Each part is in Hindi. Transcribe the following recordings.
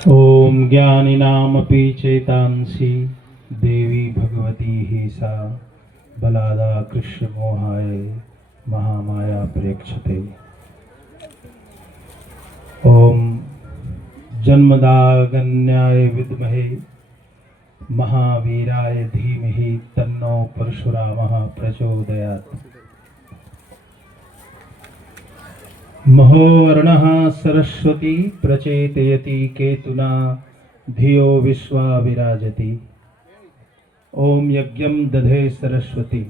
ॐ ज्ञानिनामपि चेतांसि देवी भगवती हि सा बलादा कृष्णमोहाय महामाया प्रेक्षते। ॐ जन्मदागन्याय विद्महे महावीराय धीमहि तन्नो परशुरामः प्रचोदयात्। महोर्णः सरस्वती प्रचेतयति केतुना धियो विश्वा विराजति। ओम यज्ञम दधे सरस्वती।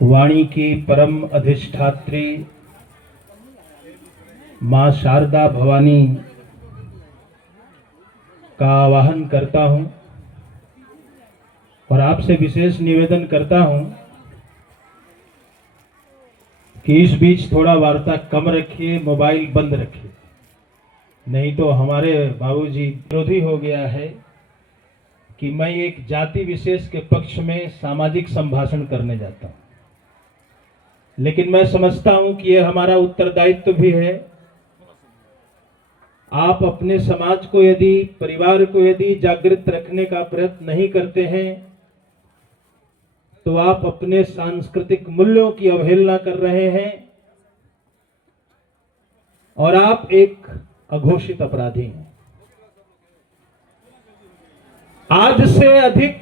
वाणी की परम अधिष्ठात्री माँ शारदा भवानी का आवाहन करता हूँ और आपसे विशेष निवेदन करता हूँ कि इस बीच थोड़ा वार्ता कम रखिए, मोबाइल बंद रखिए, नहीं तो हमारे बाबूजी विरोधी हो गया है कि मैं एक जाति विशेष के पक्ष में सामाजिक संभाषण करने जाता हूं। लेकिन मैं समझता हूं कि यह हमारा उत्तरदायित्व भी है। आप अपने समाज को यदि, परिवार को यदि जागृत रखने का प्रयत्न नहीं करते हैं तो आप अपने सांस्कृतिक मूल्यों की अवहेलना कर रहे हैं और आप एक अघोषित अपराधी हैं। आज से अधिक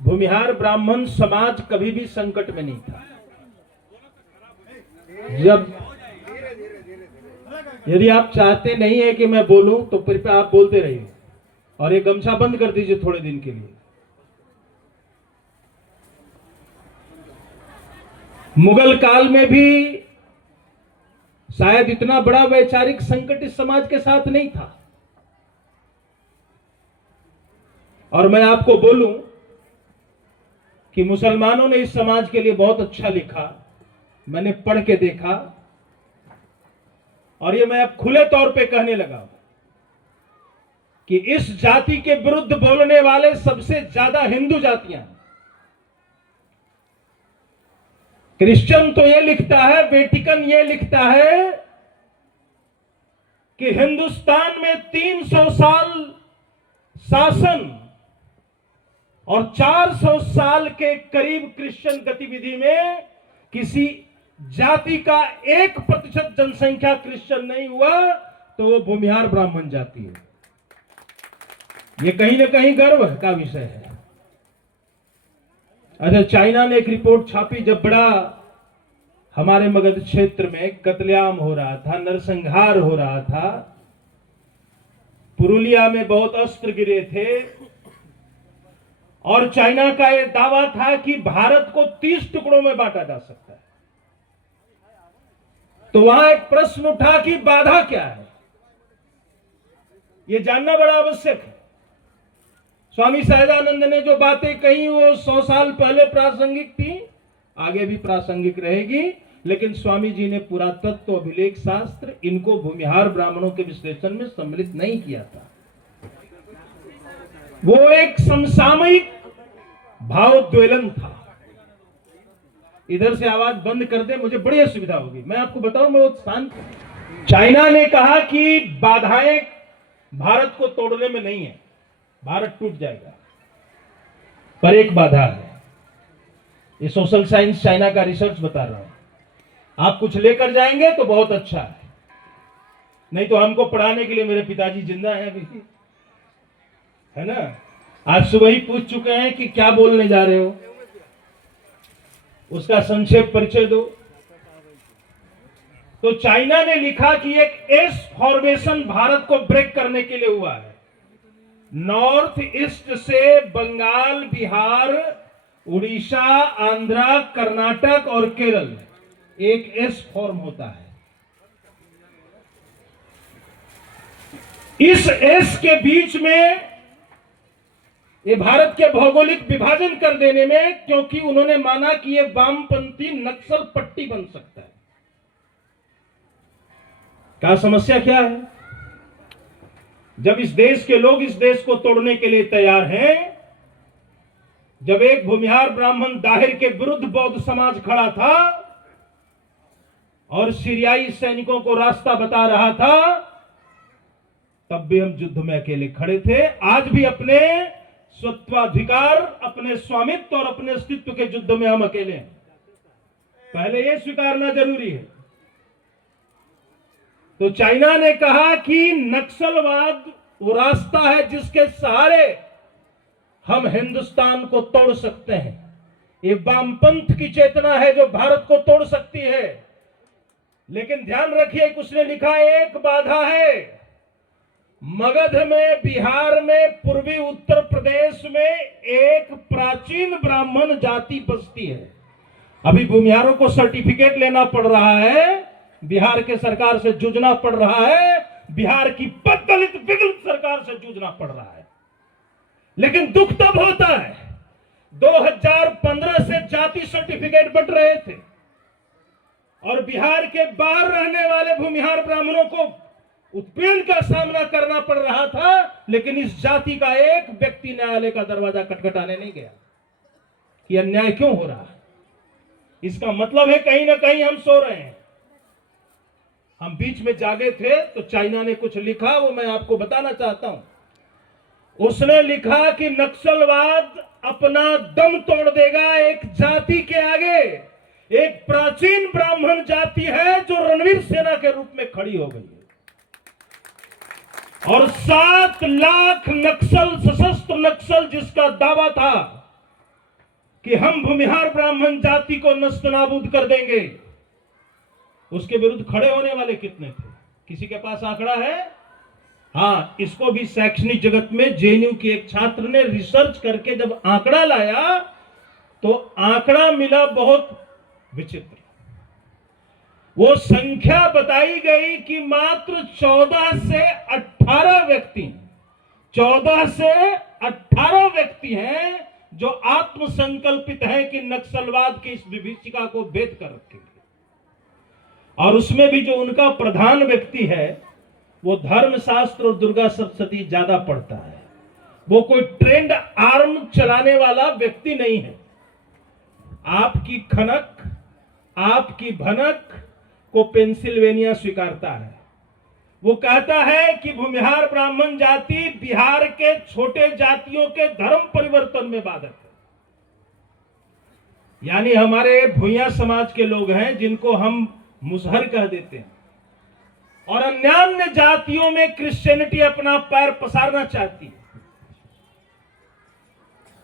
भूमिहार ब्राह्मण समाज कभी भी संकट में नहीं था। यदि आप चाहते नहीं है कि मैं बोलूं तो फिर आप बोलते रहिए और ये गमछा बंद कर दीजिए थोड़े दिन के लिए। मुगल काल में भी शायद इतना बड़ा वैचारिक संकट इस समाज के साथ नहीं था। और मैं आपको बोलूं कि मुसलमानों ने इस समाज के लिए बहुत अच्छा लिखा, मैंने पढ़ के देखा और ये मैं अब खुले तौर पे कहने लगा कि इस जाति के विरुद्ध बोलने वाले सबसे ज्यादा हिंदू जातियां हैं। क्रिश्चियन तो ये लिखता है, वेटिकन ये लिखता है कि हिंदुस्तान में 300 साल शासन और 400 साल के करीब क्रिश्चियन गतिविधि में किसी जाति का 1% जनसंख्या क्रिश्चियन नहीं हुआ तो वो भूमिहार ब्राह्मण जाति है। ये कहीं ना कहीं गर्व का विषय है। अच्छा, चाइना ने एक रिपोर्ट छापी, जब बड़ा हमारे मगध क्षेत्र में कत्लेआम हो रहा था, नरसंहार हो रहा था, पुरुलिया में बहुत अस्त्र गिरे थे और चाइना का यह दावा था कि भारत को 30 टुकड़ों में बांटा जा सकता है। तो वहां एक प्रश्न उठा कि बाधा क्या है, यह जानना बड़ा आवश्यक है। स्वामी सहजानंद ने जो बातें कही वो 100 साल पहले प्रासंगिक थी, आगे भी प्रासंगिक रहेगी, लेकिन स्वामी जी ने पुरातत्व, अभिलेख शास्त्र इनको भूमिहार ब्राह्मणों के विश्लेषण में सम्मिलित नहीं किया था। वो एक समसामयिक भावोद्वेलन था। इधर से आवाज बंद कर दे, मुझे बड़ी असुविधा होगी। मैं आपको बताऊं, मैं बहुत शांत। चाइना ने कहा कि बाधाएं भारत को तोड़ने में नहीं है, भारत टूट जाएगा। पर एक बाधा है, ये सोशल साइंस चाइना का रिसर्च बता रहा हूं। आप कुछ लेकर जाएंगे तो बहुत अच्छा है, नहीं तो हमको पढ़ाने के लिए मेरे पिताजी जिंदा हैं अभी, है ना। आज सुबह ही पूछ चुके हैं कि क्या बोलने जा रहे हो, उसका संक्षेप परिचय दो। तो चाइना ने लिखा कि एक एस फॉर्मेशन भारत को ब्रेक करने के लिए हुआ है। नॉर्थ ईस्ट से बंगाल, बिहार, उड़ीसा, आंध्रा, कर्नाटक और केरल एक एस फॉर्म होता है। इस एस के बीच में ये भारत के भौगोलिक विभाजन कर देने में, क्योंकि उन्होंने माना कि ये वामपंथी नक्सल पट्टी बन सकता है। क्या समस्या क्या है? जब इस देश के लोग इस देश को तोड़ने के लिए तैयार हैं, जब एक भूमिहार ब्राह्मण दाहिर के विरुद्ध बौद्ध समाज खड़ा था, और सीरियाई सैनिकों को रास्ता बता रहा था, तब भी हम युद्ध में अकेले खड़े थे। आज भी अपने स्वत्वाधिकार, अपने स्वामित्व और अपने अस्तित्व के युद्ध में हम अकेले हैं। पहले यह स्वीकारना जरूरी है। तो चाइना ने कहा कि नक्सलवाद वो रास्ता है जिसके सहारे हम हिंदुस्तान को तोड़ सकते हैं। ये वामपंथ की चेतना है जो भारत को तोड़ सकती है। लेकिन ध्यान रखिए, उसने लिखा एक बाधा है। मगध में, बिहार में, पूर्वी उत्तर प्रदेश में एक प्राचीन ब्राह्मण जाति बसती है। अभी भूमिहारों को सर्टिफिकेट लेना पड़ रहा है, बिहार के सरकार से जूझना पड़ रहा है, बिहार की पददलित विगलित सरकार से जूझना पड़ रहा है। लेकिन दुख तब होता है 2015 से जाति सर्टिफिकेट बंट रहे थे और बिहार के बाहर रहने वाले भूमिहार ब्राह्मणों को उत्पीड़न का सामना करना पड़ रहा था। लेकिन इस जाति का एक व्यक्ति न्यायालय का दरवाजा खटखटाने नहीं गया कि अन्याय क्यों हो रहा है। इसका मतलब है कहीं ना कहीं हम सो रहे हैं। हम बीच में जागे थे तो चाइना ने कुछ लिखा, वो मैं आपको बताना चाहता हूं। उसने लिखा कि नक्सलवाद अपना दम तोड़ देगा एक जाति के आगे। एक प्राचीन ब्राह्मण जाति है जो रणवीर सेना के रूप में खड़ी हो गई है और 7 लाख नक्सल, सशस्त्र नक्सल जिसका दावा था कि हम भूमिहार ब्राह्मण जाति को नस्तनाबूद कर देंगे, उसके विरुद्ध खड़े होने वाले कितने थे? किसी के पास आंकड़ा है? हाँ, इसको भी शैक्षणिक जगत में जेएनयू के एक छात्र ने रिसर्च करके जब आंकड़ा लाया तो आंकड़ा मिला बहुत विचित्र। वो संख्या बताई गई कि मात्र 14 से 18 व्यक्ति, 14 से 18 व्यक्ति हैं जो आत्मसंकल्पित हैं कि नक्सलवाद की इस विभीषिका को भेद कर रखेंगे। और उसमें भी जो उनका प्रधान व्यक्ति है वो धर्मशास्त्र और दुर्गा सप्तशती ज्यादा पढ़ता है। वो कोई ट्रेंड आर्म चलाने वाला व्यक्ति नहीं है। आपकी खनक, आपकी भनक को पेंसिल्वेनिया स्वीकारता है। वो कहता है कि भूमिहार ब्राह्मण जाति बिहार के छोटे जातियों के धर्म परिवर्तन में बाधक है। यानी हमारे भूया समाज के लोग हैं जिनको हम मुसहर कह देते हैं और अन्य जातियों में क्रिश्चियनिटी अपना पैर पसारना चाहती है।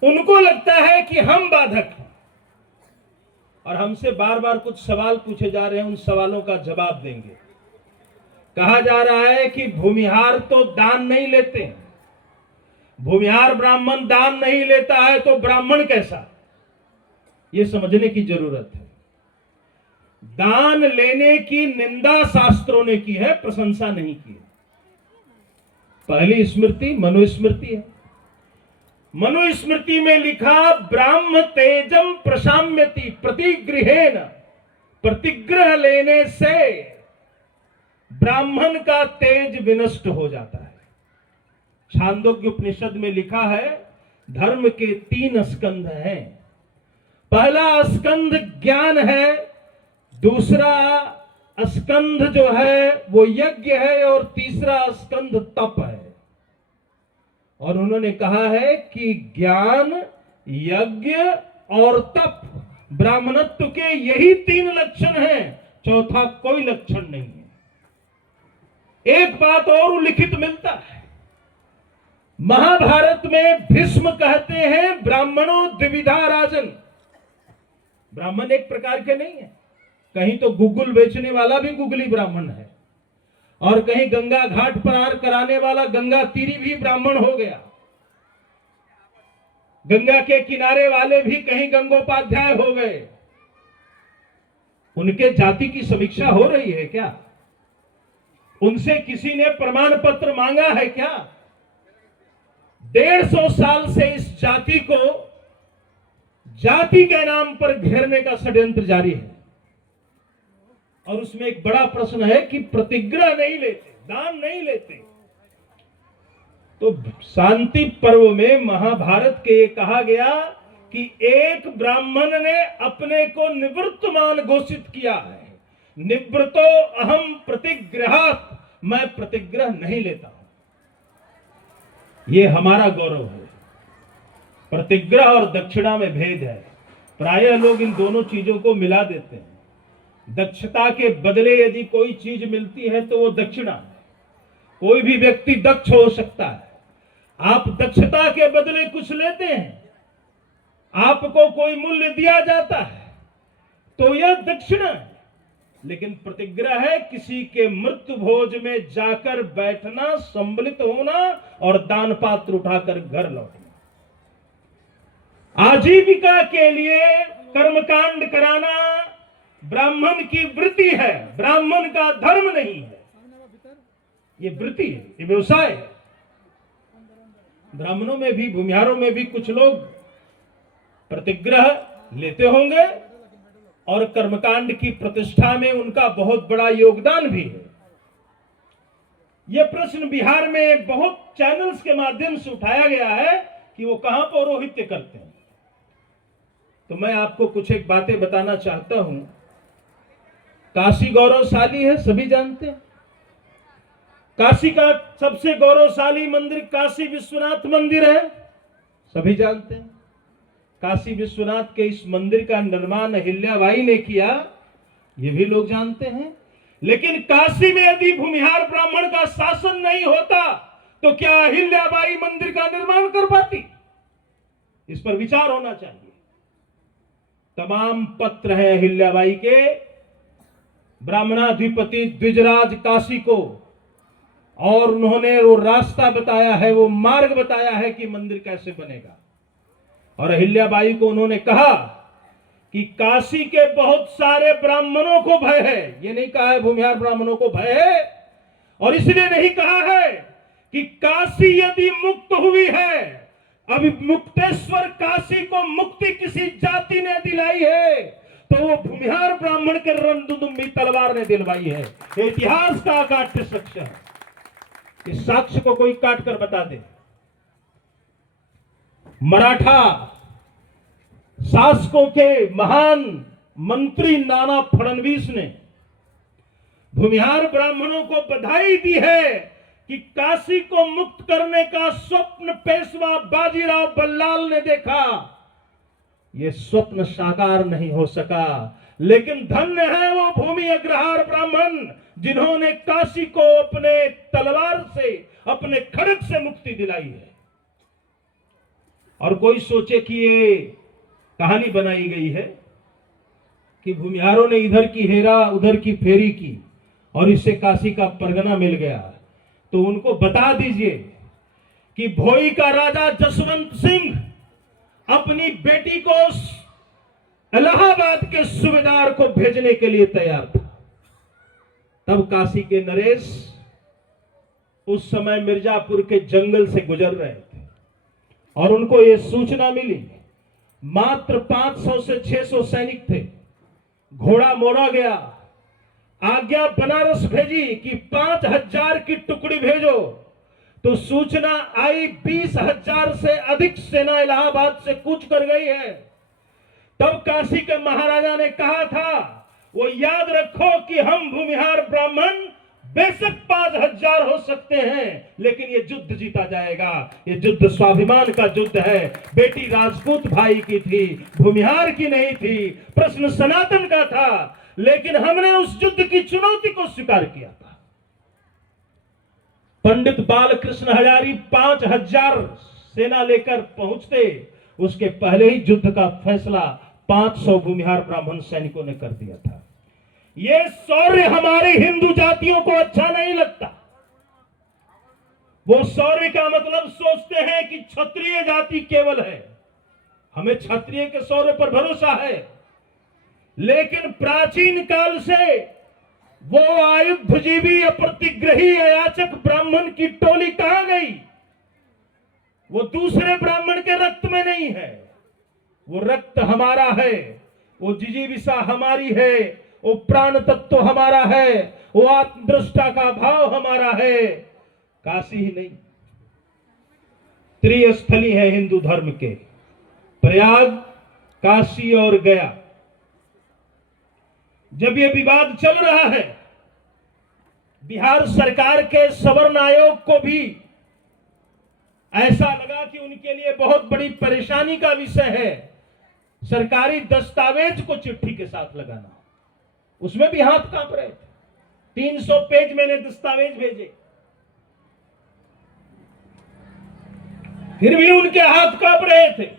उनको लगता है कि हम बाधक हैं और हमसे बार बार कुछ सवाल पूछे जा रहे हैं, उन सवालों का जवाब देंगे। कहा जा रहा है कि भूमिहार तो दान नहीं लेते हैं, भूमिहार ब्राह्मण दान नहीं लेता है तो ब्राह्मण कैसा? यह समझने की जरूरत है। दान लेने की निंदा शास्त्रों ने की है, प्रशंसा नहीं की है। पहली स्मृति मनुस्मृति है। मनुस्मृति में लिखा, ब्राह्म तेजम प्रशाम्यति प्रतिगृहेन, प्रतिग्रह लेने से ब्राह्मण का तेज विनष्ट हो जाता है। छांदोग्य उपनिषद में लिखा है धर्म के 3 स्कंध हैं। पहला स्कंध ज्ञान है, दूसरा स्कंध जो है वो यज्ञ है और तीसरा स्कंध तप है। और उन्होंने कहा है कि ज्ञान, यज्ञ और तप ब्राह्मणत्व के यही 3 लक्षण हैं, चौथा कोई लक्षण नहीं है। एक बात और उल्लिखित मिलता है, महाभारत में भीष्म कहते हैं ब्राह्मणों द्विविधा राजन। ब्राह्मण एक प्रकार के नहीं है। कहीं तो गुग्गुल बेचने वाला भी गुगली ब्राह्मण है और कहीं गंगा घाट पार कराने वाला गंगा तीरी भी ब्राह्मण हो गया। गंगा के किनारे वाले भी कहीं गंगोपाध्याय हो गए। उनके जाति की समीक्षा हो रही है क्या? उनसे किसी ने प्रमाण पत्र मांगा है क्या? 150 साल से इस जाति को जाति के नाम पर घेरने का षड्यंत्र जारी है। और उसमें एक बड़ा प्रश्न है कि प्रतिग्रह नहीं लेते, दान नहीं लेते। तो शांति पर्व में महाभारत के ये कहा गया कि एक ब्राह्मण ने अपने को निवृत्तमान घोषित किया है, निवृतो अहम प्रतिग्रहात्, मैं प्रतिग्रह नहीं लेता हूं। ये हमारा गौरव है। प्रतिग्रह और दक्षिणा में भेद है। प्रायः लोग इन दोनों चीजों को मिला देते हैं। दक्षता के बदले यदि कोई चीज मिलती है तो वो दक्षिणा है। कोई भी व्यक्ति दक्ष हो सकता है। आप दक्षता के बदले कुछ लेते हैं, आपको कोई मूल्य दिया जाता है, तो यह दक्षिणा है। लेकिन प्रतिग्रह है किसी के मृत्यु भोज में जाकर बैठना, सम्मिलित होना और दान पात्र उठाकर घर लौटना। आजीविका के लिए कर्मकांड कराना ब्राह्मण की वृत्ति है, ब्राह्मण का धर्म नहीं है। ये वृत्ति है, ये व्यवसाय है। ब्राह्मणों में भी, भूमिहारों में भी कुछ लोग प्रतिग्रह लेते होंगे और कर्मकांड की प्रतिष्ठा में उनका बहुत बड़ा योगदान भी है। यह प्रश्न बिहार में बहुत चैनल्स के माध्यम से उठाया गया है कि वो कहां पौरोहित्य करते हैं। तो मैं आपको कुछ एक बातें बताना चाहता हूं। काशी गौरवशाली है, सभी जानते हैं। काशी का सबसे गौरवशाली मंदिर काशी विश्वनाथ मंदिर है, सभी जानते हैं। काशी विश्वनाथ के इस मंदिर का निर्माण अहिल्याबाई ने किया, ये भी लोग जानते हैं। लेकिन काशी में यदि भूमिहार ब्राह्मण का शासन नहीं होता तो क्या अहिल्याबाई मंदिर का निर्माण कर पाती? इस पर विचार होना चाहिए। तमाम पत्र हैं अहिल्याबाई के ब्राह्मणाधिपति द्विजराज काशी को, और उन्होंने वो रास्ता बताया है, वो मार्ग बताया है कि मंदिर कैसे बनेगा। और अहिल्याबाई को उन्होंने कहा कि काशी के बहुत सारे ब्राह्मणों को भय है, ये नहीं कहा है भूमिहार ब्राह्मणों को भय है, और इसलिए नहीं कहा है कि काशी यदि मुक्त हुई है, अभी मुक्तेश्वर काशी को मुक्ति किसी जाति ने दिलाई है तो वो भूमिहार ब्राह्मण के रणदुंदुभी तलवार ने दिलवाई है। इतिहास का अकाट्य साक्ष्य है। इस साक्ष्य को कोई काट कर बता दे। मराठा शासकों के महान मंत्री नाना फडणवीस ने भूमिहार ब्राह्मणों को बधाई दी है कि काशी को मुक्त करने का स्वप्न पेशवा बाजीराव बल्लाल ने देखा। यह स्वप्न साकार नहीं हो सका, लेकिन धन्य है वो भूमि अग्रहार ब्राह्मण जिन्होंने काशी को अपने तलवार से, अपने खड्ग से मुक्ति दिलाई है। और कोई सोचे कि ये कहानी बनाई गई है कि भूमिहारों ने इधर की हेरा उधर की फेरी की और इससे काशी का परगना मिल गया, तो उनको बता दीजिए कि भोई का राजा जसवंत सिंह अपनी बेटी को इलाहाबाद के सूबेदार को भेजने के लिए तैयार था। तब काशी के नरेश उस समय मिर्जापुर के जंगल से गुजर रहे थे और उनको यह सूचना मिली, मात्र 500 से 600 सैनिक थे, घोड़ा मोड़ा गया, आज्ञा बनारस भेजी कि 5000 की टुकड़ी भेजो, तो सूचना आई 20,000 से अधिक सेना इलाहाबाद से कूच कर गई है। तब काशी के महाराजा ने कहा था, वो याद रखो कि हम भूमिहार ब्राह्मण बेशक 5,000 हो सकते हैं, लेकिन ये युद्ध जीता जाएगा। ये युद्ध स्वाभिमान का युद्ध है। बेटी राजपूत भाई की थी, भूमिहार की नहीं थी। प्रश्न सनातन का था, लेकिन हमने उस युद्ध की चुनौती को स्वीकार किया था। पंडित बालकृष्ण हजारी 5,000 सेना लेकर पहुंचते, उसके पहले ही युद्ध का फैसला 500 भूमिहार ब्राह्मण सैनिकों ने कर दिया था। यह शौर्य हमारे हिंदू जातियों को अच्छा नहीं लगता। वो शौर्य का मतलब सोचते हैं कि क्षत्रिय जाति केवल है, हमें क्षत्रिय के शौर्य पर भरोसा है। लेकिन प्राचीन काल से वो आयुधजीवी अप्रतिग्रही अयाचक ब्राह्मण की टोली कहां गई? वो दूसरे ब्राह्मण के रक्त में नहीं है, वो रक्त हमारा है, वो जिजीविषा हमारी है, वो प्राण तत्व हमारा है, वो आत्मदृष्टा का भाव हमारा है। काशी ही नहीं, त्रिस्थली है हिंदू धर्म के, प्रयाग, काशी और गया। जब ये विवाद चल रहा है, बिहार सरकार के सवर्ण आयोग को भी ऐसा लगा कि उनके लिए बहुत बड़ी परेशानी का विषय है सरकारी दस्तावेज को चिट्ठी के साथ लगाना। उसमें भी हाथ कांप रहे थे। 300 पेज मैंने दस्तावेज भेजे, फिर भी उनके हाथ कांप रहे थे।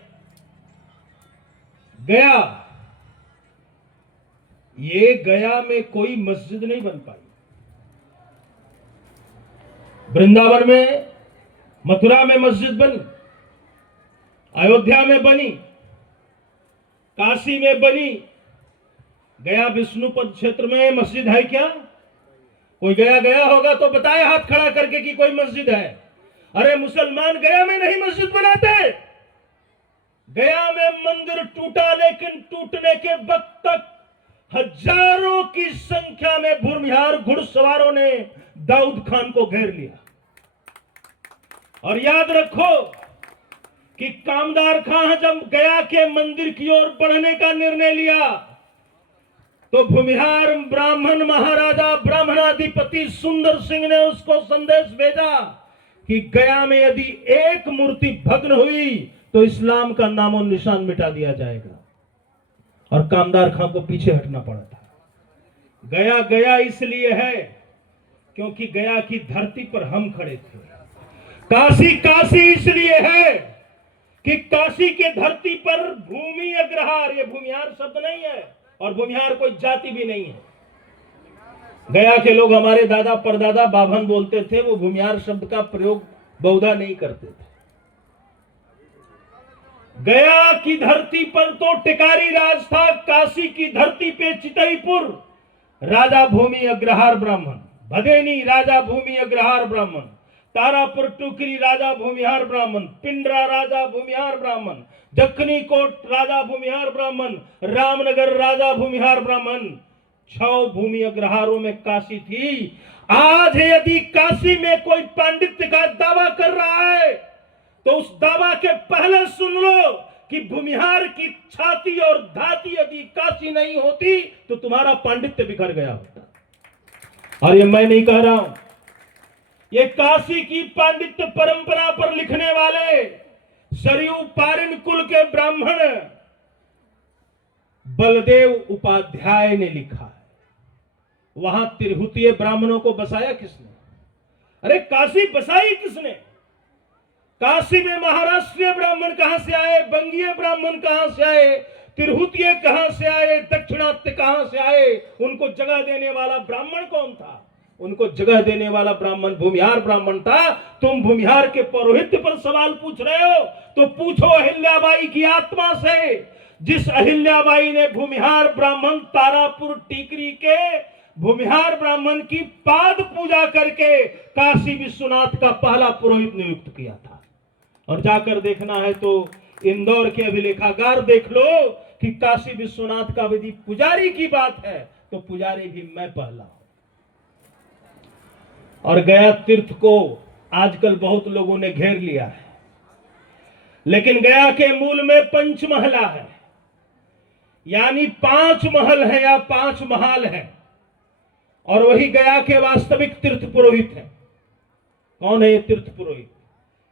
गया में कोई मस्जिद नहीं बन पाई। वृंदावन में, मथुरा में मस्जिद बनी, अयोध्या में बनी, काशी में बनी। गया विष्णुपद क्षेत्र में मस्जिद है क्या? कोई गया होगा तो बताए हाथ खड़ा करके कि कोई मस्जिद है। अरे मुसलमान गया में नहीं मस्जिद बनाते। गया में मंदिर टूटा, लेकिन टूटने के वक्त तक हजारों की संख्या में भूमिहार घुड़सवारों ने दाऊद खान को घेर लिया। और याद रखो कि कामदार खां जब गया के मंदिर की ओर बढ़ने का निर्णय लिया तो भूमिहार ब्राह्मण महाराजा ब्राह्मणाधिपति सुंदर सिंह ने उसको संदेश भेजा कि गया में यदि एक मूर्ति भग्न हुई तो इस्लाम का नामो निशान मिटा दिया जाएगा। और कामदार खां को पीछे हटना पड़ा था। गया इसलिए है क्योंकि गया की धरती पर हम खड़े थे। काशी इसलिए है कि काशी के धरती पर भूमि अग्रहार, ये भूमिहार शब्द नहीं है और भूमिहार कोई जाति भी नहीं है। गया के लोग, हमारे दादा परदादा बाभन बोलते थे, वो भूमिहार शब्द का प्रयोग बहुधा नहीं करते थे। गया की धरती पर तो टिकारी राज था, काशी की धरती पे चितईपुर राजा भूमि अग्रहार ब्राह्मण, भदेनी राजा भूमि अग्रहार ब्राह्मण, तारापुर टुकरी राजा भूमिहार ब्राह्मण, पिंडरा राजा भूमिहार ब्राह्मण, दक्खनी कोट राजा भूमिहार ब्राह्मण, रामनगर राजा भूमिहार ब्राह्मण। 6 भूमि अग्रहारों में काशी थी। आज यदि काशी में कोई पांडित्य का दावा कर रहा है तो उस दावा के पहले सुन लो कि भूमिहार की छाती और धाती यदि काशी नहीं होती तो तुम्हारा पांडित्य बिखर गया होता। और ये मैं नहीं कह रहा हूं, ये काशी की पांडित्य परंपरा पर लिखने वाले सरयू पारिन कुल के ब्राह्मण बलदेव उपाध्याय ने लिखा है। वहां तिरहुतीय ब्राह्मणों को बसाया किसने? अरे काशी बसाई किसने? काशी में महाराष्ट्रीय ब्राह्मण कहां से आए, बंगीय ब्राह्मण कहां से आए, तिरहुतीय कहां से आए, दक्षिणात्य कहां से आए? उनको जगह देने वाला ब्राह्मण कौन था? उनको जगह देने वाला ब्राह्मण भूमिहार ब्राह्मण था। तुम भूमिहार के पौरोहित्य पर सवाल पूछ रहे हो तो पूछो अहिल्याबाई की आत्मा से, जिस अहिल्याबाई ने भूमिहार ब्राह्मण तारापुर टीकरी के भूमिहार ब्राह्मण की पाद पूजा करके काशी विश्वनाथ का पहला पुरोहित नियुक्त किया था। और जाकर देखना है तो इंदौर के अभिलेखागार देख लो कि काशी विश्वनाथ का यदि पुजारी की बात है तो पुजारी भी मैं पहला हूं। और गया तीर्थ को आजकल बहुत लोगों ने घेर लिया है, लेकिन गया के मूल में पंचमहला है, यानी 5 महल है या 5 महाल है। और वही गया के वास्तविक तीर्थ पुरोहित है। कौन है ये तीर्थ पुरोहित?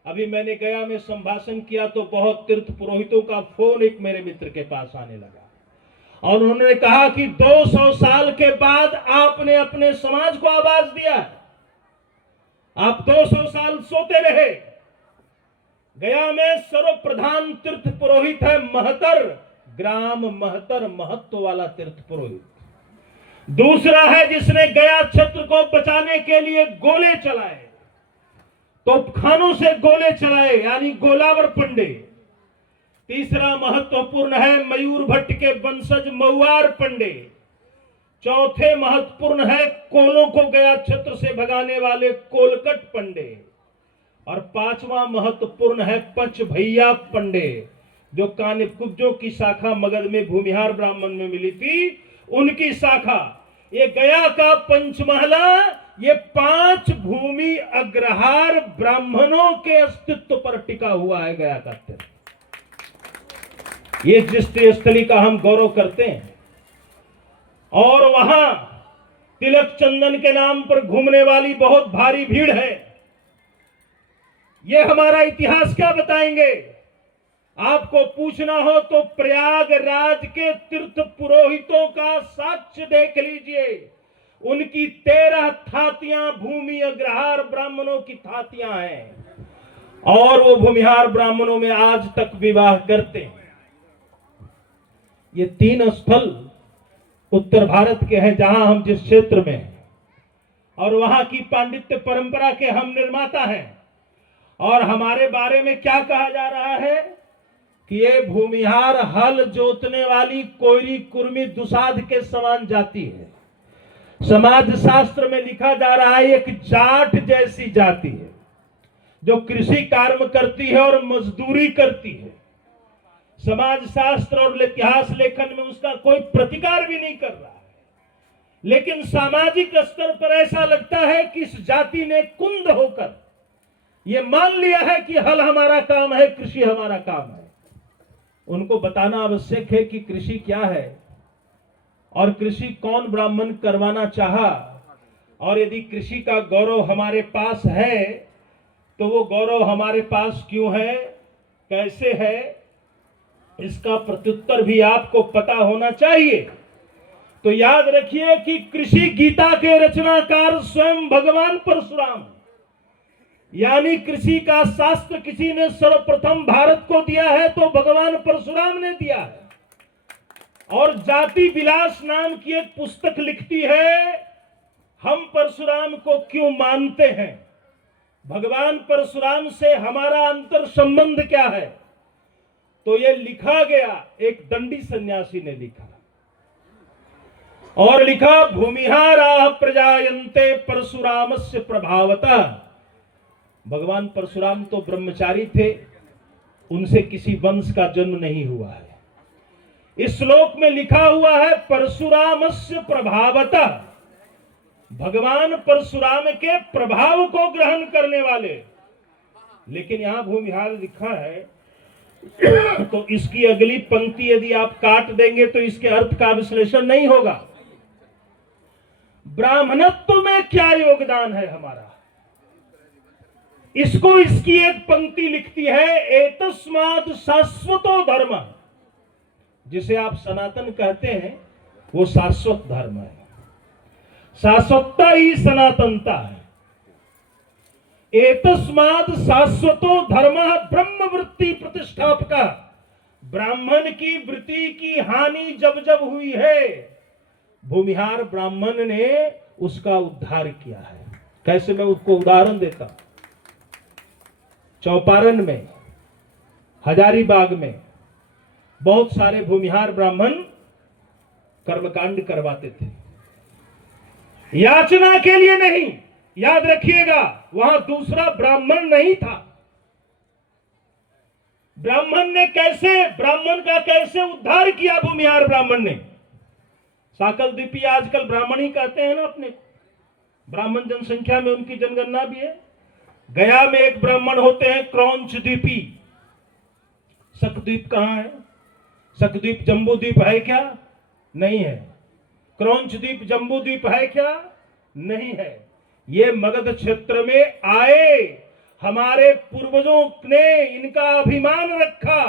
अभी मैंने गया में संभाषण किया तो बहुत तीर्थ पुरोहितों का फोन एक मेरे मित्र के पास आने लगा और उन्होंने कहा कि 200 साल के बाद आपने अपने समाज को आवाज दिया है, आप 200 साल सोते रहे। गया में सर्वप्रधान तीर्थ पुरोहित है महतर, ग्राम महतर, महत्व वाला तीर्थ पुरोहित। दूसरा है जिसने गया क्षेत्र को बचाने के लिए गोले चलाए, तोपखानों से गोले चलाए, यानी गोलावर पंडे। तीसरा महत्वपूर्ण है मयूर भट्ट के वंशज महुआर पंडे। चौथे महत्वपूर्ण है कोलों को गया क्षेत्र से भगाने वाले कोलकट पंडे। और 5वां महत्वपूर्ण है पंच भैया पंडे, जो कानिकुब्जों की शाखा मगध में भूमिहार ब्राह्मण में मिली थी, उनकी शाखा। ये गया का पंचमहला ये 5 भूमि अग्रहार ब्राह्मणों के अस्तित्व पर टिका हुआ है गया का तीर्थ। ये जिस स्थली का हम गौरव करते हैं और वहां तिलक चंदन के नाम पर घूमने वाली बहुत भारी भीड़ है। ये हमारा इतिहास क्या बताएंगे? आपको पूछना हो तो प्रयागराज के तीर्थ पुरोहितों का साक्ष्य देख लीजिए। उनकी 13 थातियां भूमि अग्रहार ब्राह्मणों की थातियां हैं और वो भूमिहार ब्राह्मणों में आज तक विवाह करते हैं। ये 3 स्थल उत्तर भारत के हैं जहां हम जिस क्षेत्र में हैं, और वहां की पांडित्य परंपरा के हम निर्माता हैं। और हमारे बारे में क्या कहा जा रहा है कि ये भूमिहार हल जोतने वाली कोयरी कुर्मी दुसाध के समान जाति है। समाज शास्त्र में लिखा जा रहा है एक जाट जैसी जाति है जो कृषि कार्य करती है और मजदूरी करती है। समाज शास्त्र और इतिहास लेखन में उसका कोई प्रतिकार भी नहीं कर रहा है, लेकिन सामाजिक स्तर पर ऐसा लगता है कि इस जाति ने कुंद होकर यह मान लिया है कि हल हमारा काम है, कृषि हमारा काम है। उनको बताना आवश्यक है कि कृषि क्या है और कृषि कौन ब्राह्मण करवाना चाहा, और यदि कृषि का गौरव हमारे पास है तो वो गौरव हमारे पास क्यों है, कैसे है, इसका प्रत्युत्तर भी आपको पता होना चाहिए। तो याद रखिए कि कृषि गीता के रचनाकार स्वयं भगवान परशुराम, यानी कृषि का शास्त्र किसी ने सर्वप्रथम भारत को दिया है तो भगवान परशुराम ने दिया है। और जाति विलास नाम की एक पुस्तक लिखती है, हम परशुराम को क्यों मानते हैं, भगवान परशुराम से हमारा अंतर संबंध क्या है। तो ये लिखा गया, एक दंडी सन्यासी ने लिखा और लिखा, भूमिहारा प्रजायन्ते परशुरामस्य प्रभावतः। भगवान परशुराम तो ब्रह्मचारी थे, उनसे किसी वंश का जन्म नहीं हुआ है। इस श्लोक में लिखा हुआ है परशुरामस्य प्रभावतः, भगवान परशुराम के प्रभाव को ग्रहण करने वाले। लेकिन यहां भूमिहार लिखा है तो इसकी अगली पंक्ति यदि आप काट देंगे तो इसके अर्थ का विश्लेषण नहीं होगा। ब्राह्मणत्व में क्या योगदान है हमारा, इसको इसकी एक पंक्ति लिखती है, एतस्माद् शाश्वतो धर्म, जिसे आप सनातन कहते हैं वो शाश्वत धर्म है। शाश्वतता ही सनातनता है। एतस्माद् शाश्वतो धर्म ब्रह्म वृत्ति प्रतिष्ठापका, ब्राह्मण की वृत्ति की हानि जब जब हुई है, भूमिहार ब्राह्मण ने उसका उद्धार किया है। कैसे, मैं उसको उदाहरण देता हूं। चौपारण में, हजारीबाग में बहुत सारे भूमिहार ब्राह्मण कर्मकांड करवाते थे, याचना के लिए नहीं। याद रखिएगा, वहां दूसरा ब्राह्मण नहीं था। ब्राह्मण का कैसे उद्धार किया भूमिहार ब्राह्मण ने। साकल द्वीपी आजकल ब्राह्मण ही कहते हैं ना अपने, ब्राह्मण जनसंख्या में उनकी जनगणना भी है। गया में एक ब्राह्मण होते हैं क्रौंच द्वीपी। शकद्वीप कहां है? शकद्वीप जम्बू द्वीप है क्या? नहीं है। क्रौंच द्वीप जम्बू द्वीप है क्या? नहीं है। ये मगध क्षेत्र में आए, हमारे पूर्वजों ने इनका अभिमान रखा,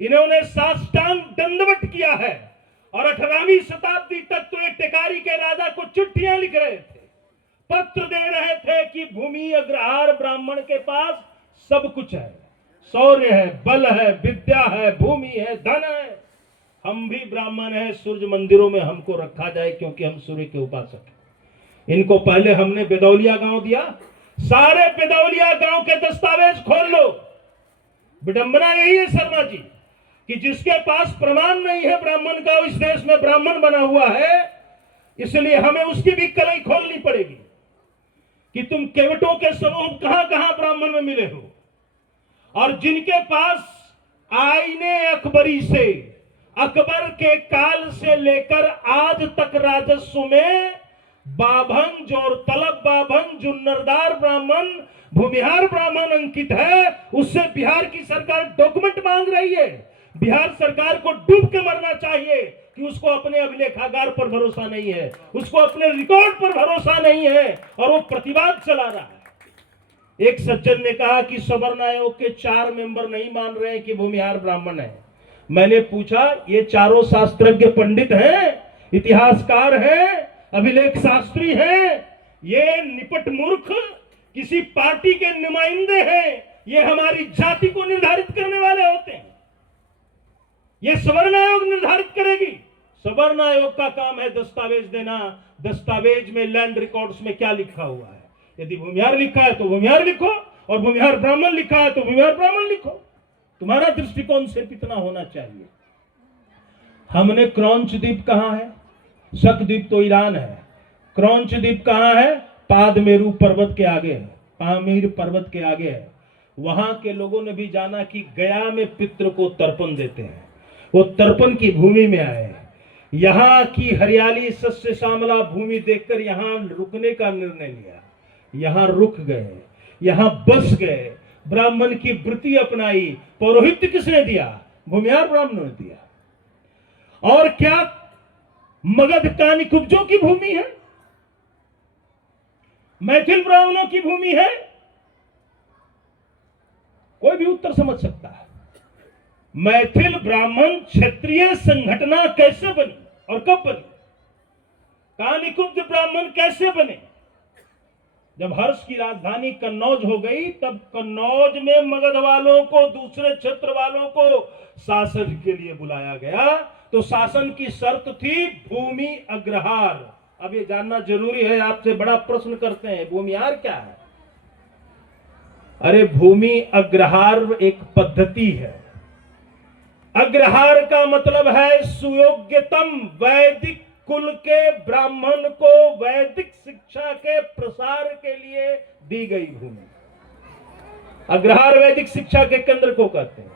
इन्होंने साष्टांग दंडवत किया है। और 18वीं शताब्दी तक तो एक टेकारी के राजा को चिट्ठियां लिख रहे थे, पत्र दे रहे थे कि भूमि अग्रहार ब्राह्मण के पास सब कुछ है, शौर्य है, बल है, विद्या है, भूमि है, धन है। हम भी ब्राह्मण हैं, सूर्य मंदिरों में हमको रखा जाए क्योंकि हम सूर्य के उपासक हैं। इनको पहले हमने बेदौलिया गांव दिया। सारे बेदौलिया गांव के दस्तावेज खोल लो। विडंबना यही है शर्मा जी कि जिसके पास प्रमाण नहीं है ब्राह्मण का, इस देश में ब्राह्मण बना हुआ है, इसलिए हमें उसकी भी कलई खोलनी पड़ेगी कि तुम केवटों के समूह कहां कहां ब्राह्मण में मिले हो। और जिनके पास आईने अकबरी से, अकबर के काल से लेकर आज तक राजस्व में बाभन और तलब बाभन जुन्नरदार ब्राह्मण, भूमिहार ब्राह्मण अंकित है, उससे बिहार की सरकार डॉक्यूमेंट मांग रही है। बिहार सरकार को डूब के मरना चाहिए, कि उसको अपने अभिलेखागार पर भरोसा नहीं है, उसको अपने रिकॉर्ड पर भरोसा नहीं है और वो प्रतिवाद चला रहा है। एक सज्जन ने कहा कि सवर्ण आयोग के 4 मेंबर नहीं मान रहे हैं कि भूमिहार ब्राह्मण है। मैंने पूछा, ये चारों शास्त्रज्ञ पंडित हैं, इतिहासकार हैं, अभिलेख शास्त्री हैं, ये निपट मूर्ख किसी पार्टी के नुमाइंदे हैं, ये हमारी जाति को निर्धारित करने वाले होते हैं। ये सवर्ण आयोग निर्धारित करेगी। सवर्ण आयोग का काम है दस्तावेज देना, दस्तावेज में लैंड रिकॉर्ड्स में क्या लिखा हुआ है। यदि भूमिहार लिखा है तो भूमिहार लिखो, और भूमिहार ब्राह्मण लिखा है तो भूमिहार ब्राह्मण लिखो। तुम्हारा दृष्टिकोण सिर्फ इतना होना चाहिए। हमने क्रौंच द्वीप कहां है? शक द्वीप तो ईरान है। क्रौंच द्वीप कहां है? पादमेरु पर्वत के आगे है, पामीर पर्वत के आगे है। वहां के लोगों ने भी जाना कि गया में पितृ को तर्पण देते हैं, वो तर्पण की भूमि में आए। यहाँ की हरियाली सस्य श्यामला भूमि देखकर यहाँ रुकने का निर्णय लिया, यहाँ रुक गए, यहाँ बस गए, ब्राह्मण की वृत्ति अपनाई। पौरोहित्य किसने दिया? भूमिहार ब्राह्मणों ने दिया। और क्या मगध कानिकुब्जों की भूमि है? मैथिल ब्राह्मणों की भूमि है? कोई भी उत्तर समझ सकता है। मैथिल ब्राह्मण क्षत्रिय संगठना कैसे बनी और कब बनी? कानिकुब्ज ब्राह्मण कैसे बने? जब हर्ष की राजधानी कन्नौज हो गई, तब कन्नौज में मगध वालों को, दूसरे क्षेत्र वालों को शासन के लिए बुलाया गया। तो शासन की शर्त थी भूमि अग्रहार। अब ये जानना जरूरी है, आपसे बड़ा प्रश्न करते हैं, भूमिहार क्या है? अरे भूमि अग्रहार एक पद्धति है। अग्रहार का मतलब है सुयोग्यतम वैदिक कुल के ब्राह्मण को वैदिक शिक्षा के प्रसार के लिए दी गई भूमि। अग्रहार वैदिक शिक्षा के केंद्र को कहते हैं।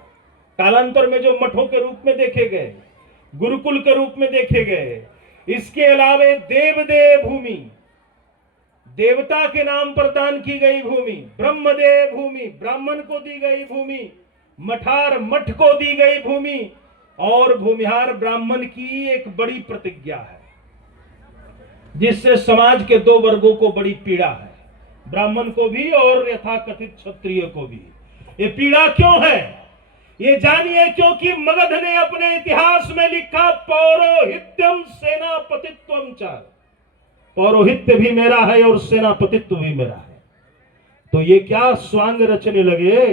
कालांतर में जो मठों के रूप में देखे गए, गुरुकुल के रूप में देखे गए, इसके अलावे देवदेव भूमि, देवता के नाम पर दान की गई भूमि, ब्रह्मदेव भूमि, ब्राह्मण को दी गई भूमि, मठार मठ को दी गई भूमि, और भूमिहार ब्राह्मण की एक बड़ी प्रतिज्ञा है जिससे समाज के 2 वर्गों को बड़ी पीड़ा है, ब्राह्मण को भी और यथाकथित क्षत्रिय को भी। ये पीड़ा क्यों है? ये जानिए, क्योंकि मगध ने अपने इतिहास में लिखा पौरोहित्यम सेनापतित्वम च। पौरोहित्य भी मेरा है और सेनापतित्व भी मेरा है। तो ये क्या स्वांग रचने लगे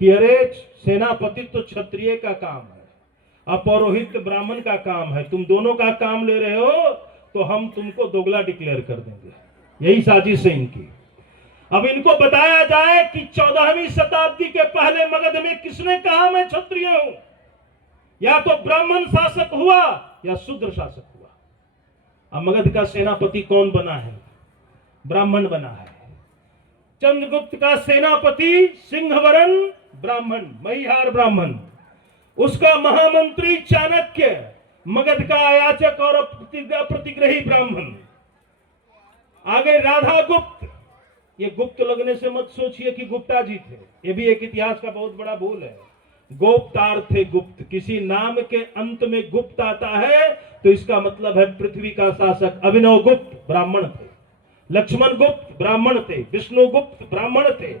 कि अरे सेनापतित्व क्षत्रिय का काम है, अपौरोहित्य ब्राह्मण का काम है, तुम दोनों का काम ले रहे हो तो हम तुमको दोगला डिक्लेयर कर देंगे। यही साजिश है इनकी। अब इनको बताया जाए कि 14वीं शताब्दी के पहले मगध में किसने कहा मैं क्षत्रिय हूं? या तो ब्राह्मण शासक हुआ या शूद्र शासक हुआ। अब मगध का सेनापति कौन बना है? ब्राह्मण बना है। चंद्रगुप्त का सेनापति सिंहवरण ब्राह्मण, महिहार ब्राह्मण। उसका महामंत्री चाणक्य, मगध का अयाचक और प्रतिग्रही ब्राह्मण। आगे राधा गुप्त। ये गुप्त लगने से मत सोचिए कि गुप्ता जी थे, ये भी एक इतिहास का बहुत बड़ा भूल है। गोप्तार थे गुप्त। किसी नाम के अंत में गुप्त आता है तो इसका मतलब है पृथ्वी का शासक। अभिनव गुप्त ब्राह्मण थे, लक्ष्मण गुप्त ब्राह्मण थे, विष्णु गुप्त ब्राह्मण थे।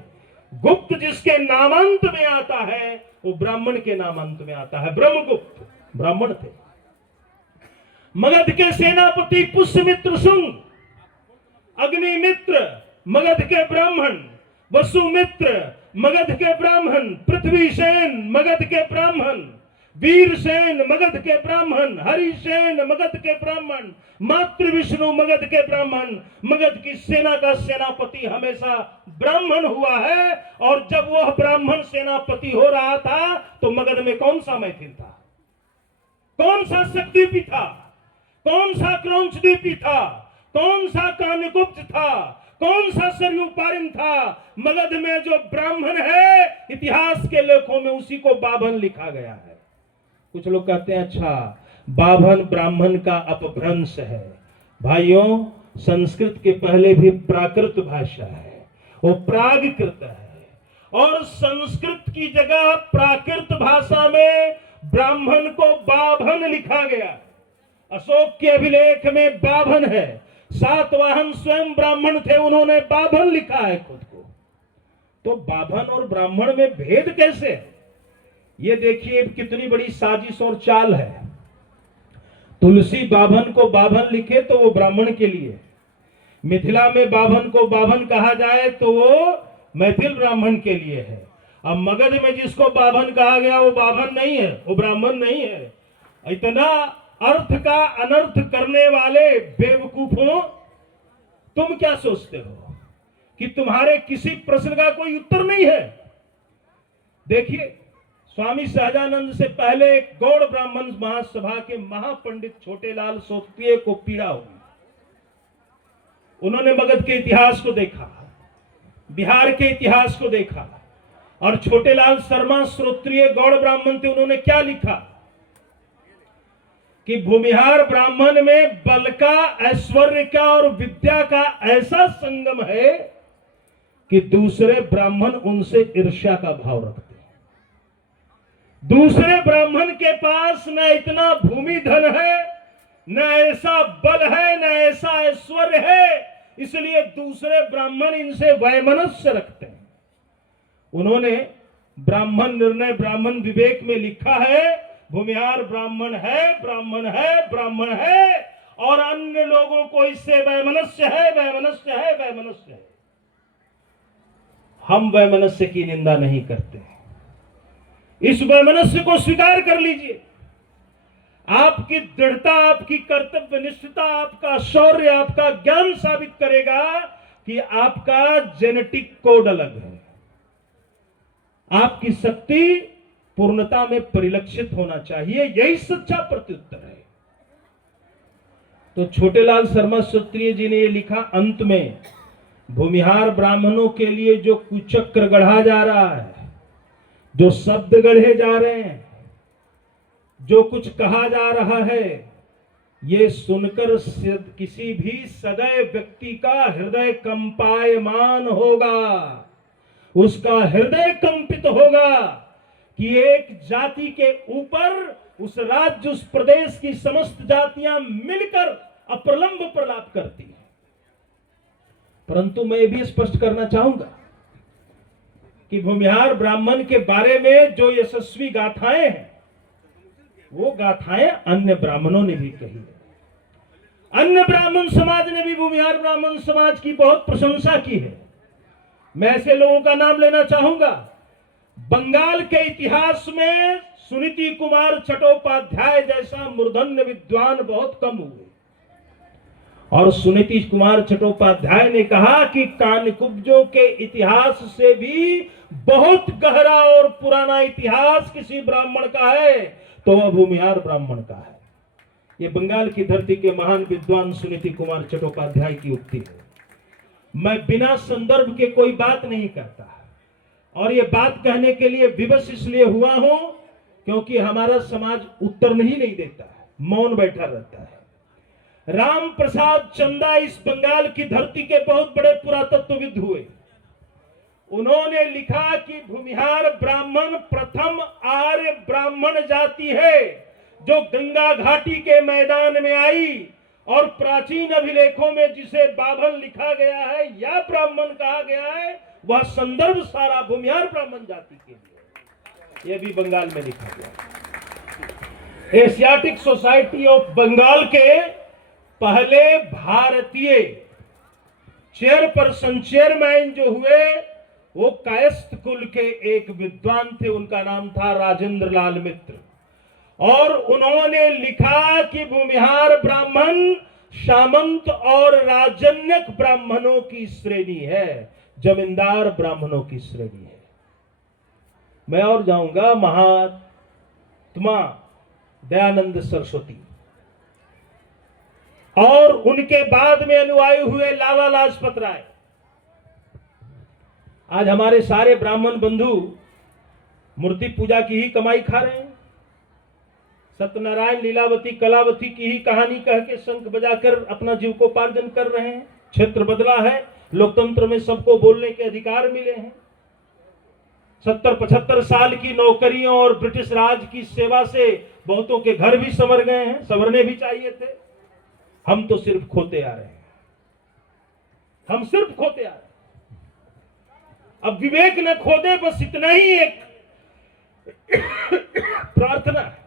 गुप्त जिसके नामांत में आता है वो ब्राह्मण के नामांत में आता है। ब्रह्मगुप्त ब्राह्मण थे। मगध के सेनापति पुष्यमित्र शुंग, अग्निमित्र मगध के ब्राह्मण, वसुमित्र मगध के ब्राह्मण, पृथ्वीसेन मगध के ब्राह्मण, वीरसेन मगध के ब्राह्मण, हरिसेन मगध के ब्राह्मण, मातृविष्णु मगध के ब्राह्मण। मगध की सेना का सेनापति हमेशा ब्राह्मण हुआ है। और जब वह ब्राह्मण सेनापति हो रहा था तो मगध में कौन सा मैथिल था? कौन सा शक्तिपी था? कौन सा क्रौंचद्वीपी था? कौन सा कानिकुब्ज था? कौन सा सरयू पारिन था? मगध में जो ब्राह्मण है, इतिहास के लेखों में उसी को बाभन लिखा गया है। कुछ लोग कहते हैं अच्छा बाभन ब्राह्मण का अपभ्रंश है। भाइयों, संस्कृत के पहले भी प्राकृत भाषा है, वो प्रागकृत है, और संस्कृत की जगह प्राकृत भाषा में ब्राह्मण को बाभन लिखा गया। अशोक के अभिलेख में बाभन है। सातवाहन स्वयं ब्राह्मण थे, उन्होंने बाभन लिखा है खुद को। तो बाभन और ब्राह्मण में भेद कैसे है? ये देखिए कितनी बड़ी साजिश और चाल है। तुलसी बाभन को बाभन लिखे तो वो ब्राह्मण के लिए, मिथिला में बाभन को बाभन कहा जाए तो वो मैथिल ब्राह्मण के लिए है। अब मगध में जिसको बाभन कहा गया वो बाभन नहीं है, वो ब्राह्मण नहीं है। इतना अर्थ का अनर्थ करने वाले बेवकूफों, तुम क्या सोचते हो कि तुम्हारे किसी प्रश्न का कोई उत्तर नहीं है? देखिए, स्वामी सहजानंद से पहले गौड़ ब्राह्मण महासभा के महापंडित छोटेलाल सोत्रिय को पीड़ा हुई। उन्होंने मगध के इतिहास को देखा, बिहार के इतिहास को देखा, और छोटेलाल शर्मा श्रोत्रिय गौड़ ब्राह्मण थे। उन्होंने क्या लिखा कि भूमिहार ब्राह्मण में बल का, ऐश्वर्य का और विद्या का ऐसा संगम है कि दूसरे ब्राह्मण उनसे ईर्ष्या का भाव रखते हैं। दूसरे ब्राह्मण के पास न इतना भूमि धन है, न ऐसा बल है, न ऐसा ऐश्वर्य है, इसलिए दूसरे ब्राह्मण इनसे वैमनस्य रखते हैं। उन्होंने ब्राह्मण निर्णय, ब्राह्मण विवेक में लिखा है, भूमिहार ब्राह्मण है, ब्राह्मण है, ब्राह्मण है, और अन्य लोगों को इससे वैमनस्य है, वैमनस्य है, वैमनस्य है। हम वैमनस्य की निंदा नहीं करते, इस वैमनस्य को स्वीकार कर लीजिए। आपकी दृढ़ता, आपकी कर्तव्यनिष्ठता, आपका शौर्य, आपका ज्ञान साबित करेगा कि आपका जेनेटिक कोड अलग है। आपकी शक्ति पूर्णता में परिलक्षित होना चाहिए, यही सच्चा प्रत्युत्तर है। तो छोटेलाल शर्मा क्षत्रिय जी ने यह लिखा अंत में, भूमिहार ब्राह्मणों के लिए जो कुचक्र गढ़ा जा रहा है, जो शब्द गढ़े जा रहे हैं, जो कुछ कहा जा रहा है, ये सुनकर किसी भी सदैव व्यक्ति का हृदय कंपायमान होगा, उसका हृदय कंपित होगा कि एक जाति के ऊपर उस राज्य, उस प्रदेश की समस्त जातियां मिलकर अप्रलंब प्रलाप करती हैं। परंतु मैं भी स्पष्ट करना चाहूंगा कि भूमिहार ब्राह्मण के बारे में जो यशस्वी गाथाएं हैं, वो गाथाएं अन्य ब्राह्मणों ने भी कही है। अन्य ब्राह्मण समाज ने भी भूमिहार ब्राह्मण समाज की बहुत प्रशंसा की है। मैं ऐसे लोगों का नाम लेना चाहूंगा। बंगाल के इतिहास में सुनीति कुमार चट्टोपाध्याय जैसा मूर्धन्य विद्वान बहुत कम हुए, और सुनीति कुमार चट्टोपाध्याय ने कहा कि कानकुब्जों के इतिहास से भी बहुत गहरा और पुराना इतिहास किसी ब्राह्मण का है तो वह भूमिहार ब्राह्मण का है। यह बंगाल की धरती के महान विद्वान सुनीति कुमार चट्टोपाध्याय की उक्ति है। मैं बिना संदर्भ के कोई बात नहीं करता, और ये बात कहने के लिए विवश इसलिए हुआ हूं क्योंकि हमारा समाज उत्तर नहीं देता है, मौन बैठा रहता है। राम प्रसाद चंदा इस बंगाल की धरती के बहुत बड़े पुरातत्वविद हुए। उन्होंने लिखा कि भूमिहार ब्राह्मण प्रथम आर्य ब्राह्मण जाति है जो गंगा घाटी के मैदान में आई, और प्राचीन अभिलेखों में जिसे बाभन लिखा गया है या ब्राह्मण कहा गया है, वह संदर्भ सारा भूमिहार ब्राह्मण जाति के लिए। यह भी बंगाल में लिखा गया। एशियाटिक सोसाइटी ऑफ बंगाल के पहले भारतीय चेयरपर्सन, चेयरमैन जो हुए, वो कायस्थ कुल के एक विद्वान थे। उनका नाम था राजेंद्र लाल मित्र, और उन्होंने लिखा कि भूमिहार ब्राह्मण सामंत और राजन्यक ब्राह्मणों की श्रेणी है, जमींदार ब्राह्मणों की श्रेणी है। मैं और जाऊंगा, महात्मा दयानंद सरस्वती और उनके बाद में अनुयायी हुए लाला लाजपत राय। आज हमारे सारे ब्राह्मण बंधु मूर्ति पूजा की ही कमाई खा रहे हैं। सत्यनारायण, लीलावती, कलावती की ही कहानी कह के शंख बजाकर अपना जीविकोपार्जन कर रहे हैं। क्षेत्र बदला है, लोकतंत्र में सबको बोलने के अधिकार मिले हैं। 70-75 साल की नौकरियों और ब्रिटिश राज की सेवा से बहुतों के घर भी संवर गए हैं, संवरने भी चाहिए थे। हम तो सिर्फ खोते आ रहे हैं, हम सिर्फ खोते आ रहे हैं। अब विवेक न खो दे, बस इतना ही एक प्रार्थना है।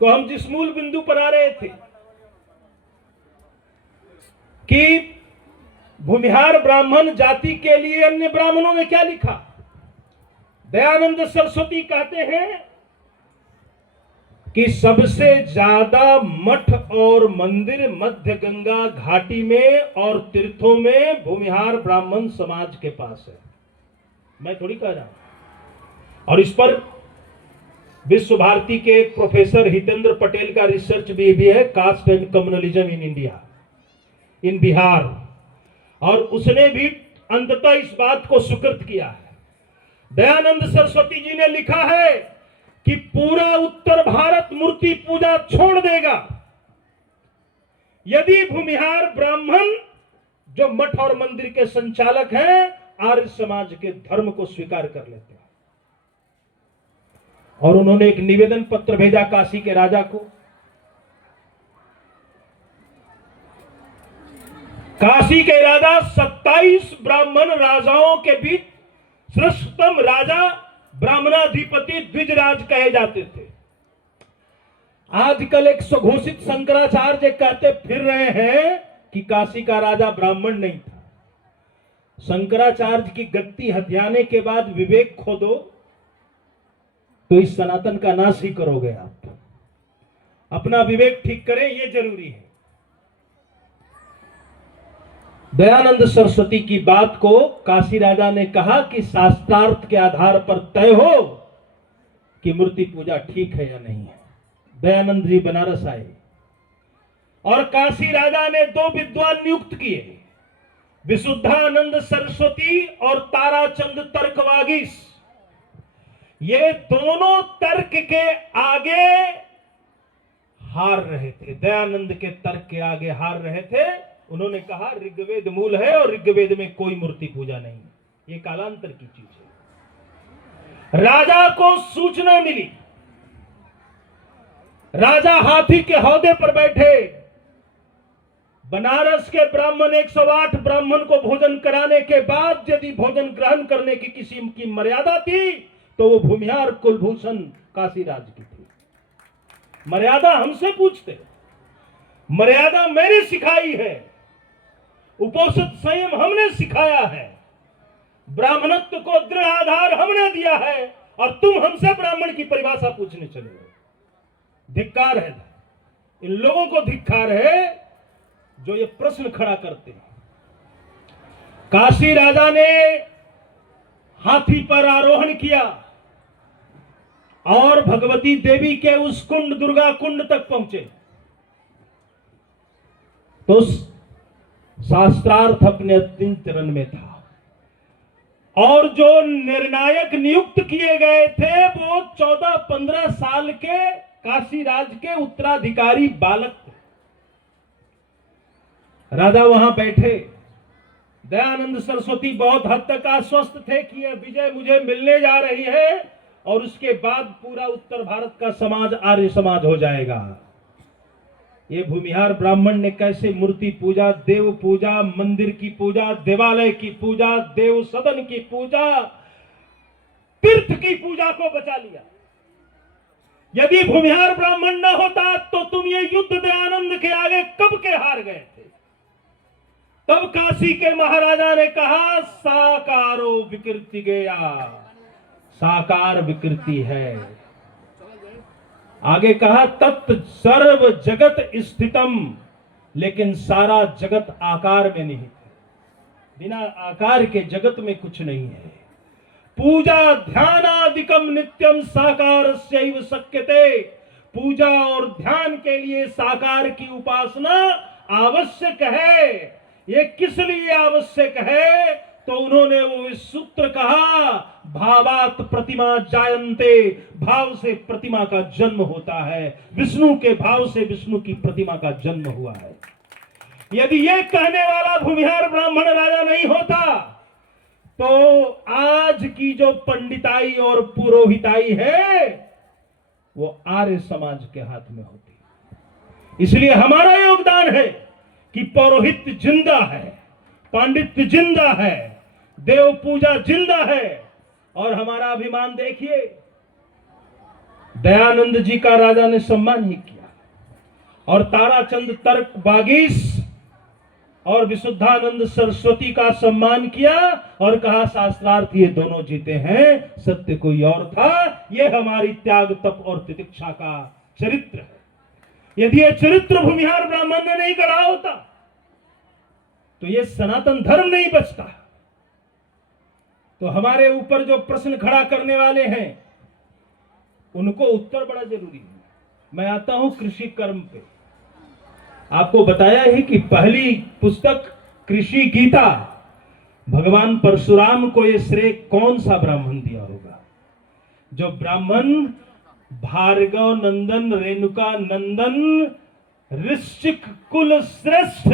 तो हम जिस मूल बिंदु पर आ रहे थे कि भूमिहार ब्राह्मण जाति के लिए अन्य ब्राह्मणों ने क्या लिखा। दयानंद सरस्वती कहते हैं कि सबसे ज्यादा मठ और मंदिर मध्य गंगा घाटी में और तीर्थों में भूमिहार ब्राह्मण समाज के पास है। मैं थोड़ी कह रहा हूं। और इस पर विश्व भारती के एक प्रोफेसर हितेंद्र पटेल का रिसर्च भी है, caste and communalism in India, in Bihar, और उसने भी अंततः इस बात को स्वीकृत किया है। दयानंद सरस्वती जी ने लिखा है कि पूरा उत्तर भारत मूर्ति पूजा छोड़ देगा यदि भूमिहार ब्राह्मण जो मठ और मंदिर के संचालक हैं आर्य समाज के धर्म को स्वीकार कर लेते हैं। और उन्होंने एक निवेदन पत्र भेजा काशी के राजा को। काशी के राजा 27 ब्राह्मण राजाओं के बीच श्रेष्ठतम राजा ब्राह्मणाधिपति द्विजराज कहे जाते थे। आजकल एक स्वघोषित शंकराचार्य कहते फिर रहे हैं कि काशी का राजा ब्राह्मण नहीं था। शंकराचार्य की गद्दी हथियाने के बाद विवेक खो दो तो इस सनातन का नाश ही करोगे आप। अपना विवेक ठीक करें, यह जरूरी है। दयानंद सरस्वती की बात को काशी राजा ने कहा कि शास्त्रार्थ के आधार पर तय हो कि मूर्ति पूजा ठीक है या नहीं है। दयानंद जी बनारस आए और काशी राजा ने 2 विद्वान नियुक्त किए, विशुद्धानंद सरस्वती और ताराचंद तर्कवागीश। ये दोनों तर्क के आगे हार रहे थे, दयानंद के तर्क के आगे हार रहे थे। उन्होंने कहा ऋग्वेद मूल है और ऋग्वेद में कोई मूर्ति पूजा नहीं है, ये कालांतर की चीज है। राजा को सूचना मिली, राजा हाथी के हौदे पर बैठे, बनारस के ब्राह्मण 108 ब्राह्मण को भोजन कराने के बाद यदि भोजन ग्रहण करने की किसी की मर्यादा थी तो वो भूमिहार कुलभूषण काशीराज की थी। मर्यादा हमसे पूछते, मर्यादा मैंने सिखाई है, उपोषित संयम हमने सिखाया है, ब्राह्मणत्व को दृढ़ आधार हमने दिया है और तुम हमसे ब्राह्मण की परिभाषा पूछने चले हो। धिक्कार है, इन लोगों को धिक्कार है जो ये प्रश्न खड़ा करते हैं। काशी राजा ने हाथी पर आरोहण किया और भगवती देवी के उस कुंड दुर्गा कुंड तक पहुंचे तो शास्त्रार्थ अपने अंतिम चरण में था और जो निर्णायक नियुक्त किए गए थे वो 14-15 साल के काशी राज के उत्तराधिकारी बालक थे। राजा वहां बैठे, दयानंद सरस्वती बहुत हद तक आश्वस्त थे कि यह विजय मुझे मिलने जा रही है और उसके बाद पूरा उत्तर भारत का समाज आर्य समाज हो जाएगा। ये भूमिहार ब्राह्मण ने कैसे मूर्ति पूजा, देव पूजा, मंदिर की पूजा, देवालय की पूजा, देव सदन की पूजा, तीर्थ की पूजा को बचा लिया। यदि भूमिहार ब्राह्मण न होता तो तुम ये युद्ध दयानंद के आगे कब के हार गए थे। तब काशी के महाराजा ने कहा साकारो विकृति गया, साकार विकृति है। आगे कहा तत् सर्व जगत स्थितम, लेकिन सारा जगत आकार में नहीं है, बिना आकार के जगत में कुछ नहीं है। पूजा ध्यानादिकम नित्यम साकारस्यैव शक्यते, पूजा और ध्यान के लिए साकार की उपासना आवश्यक है। ये किस लिए आवश्यक है तो उन्होंने वो सूत्र कहा भावात प्रतिमा जायन्ते, भाव से प्रतिमा का जन्म होता है, विष्णु के भाव से विष्णु की प्रतिमा का जन्म हुआ है। यदि ये कहने वाला भूमिहार ब्राह्मण राजा नहीं होता तो आज की जो पंडिताई और पुरोहिताई है वो आर्य समाज के हाथ में होती है। इसलिए हमारा योगदान है कि पौरोहित्य जिंदा है, पांडित्य जिंदा है, देव पूजा जिंदा है। और हमारा अभिमान देखिए, दयानंद जी का राजा ने सम्मान ही किया, और ताराचंद तर्क बागीस और विशुद्धानंद सरस्वती का सम्मान किया और कहा शास्त्रार्थ ये दोनों जीते हैं, सत्य कोई और था। ये हमारी त्याग तप और तितिक्षा का चरित्र है। यदि ये चरित्र भूमिहार ब्राह्मण ने नहीं गढ़ा होता तो ये सनातन धर्म नहीं बचता। तो हमारे ऊपर जो प्रश्न खड़ा करने वाले हैं उनको उत्तर बड़ा जरूरी है। मैं आता हूं कृषि कर्म पे। आपको बताया ही कि पहली पुस्तक कृषि गीता, भगवान परशुराम को यह श्रेय कौन सा ब्राह्मण दिया होगा? जो ब्राह्मण भार्गव नंदन रेणुका नंदन ऋषिक कुल श्रेष्ठ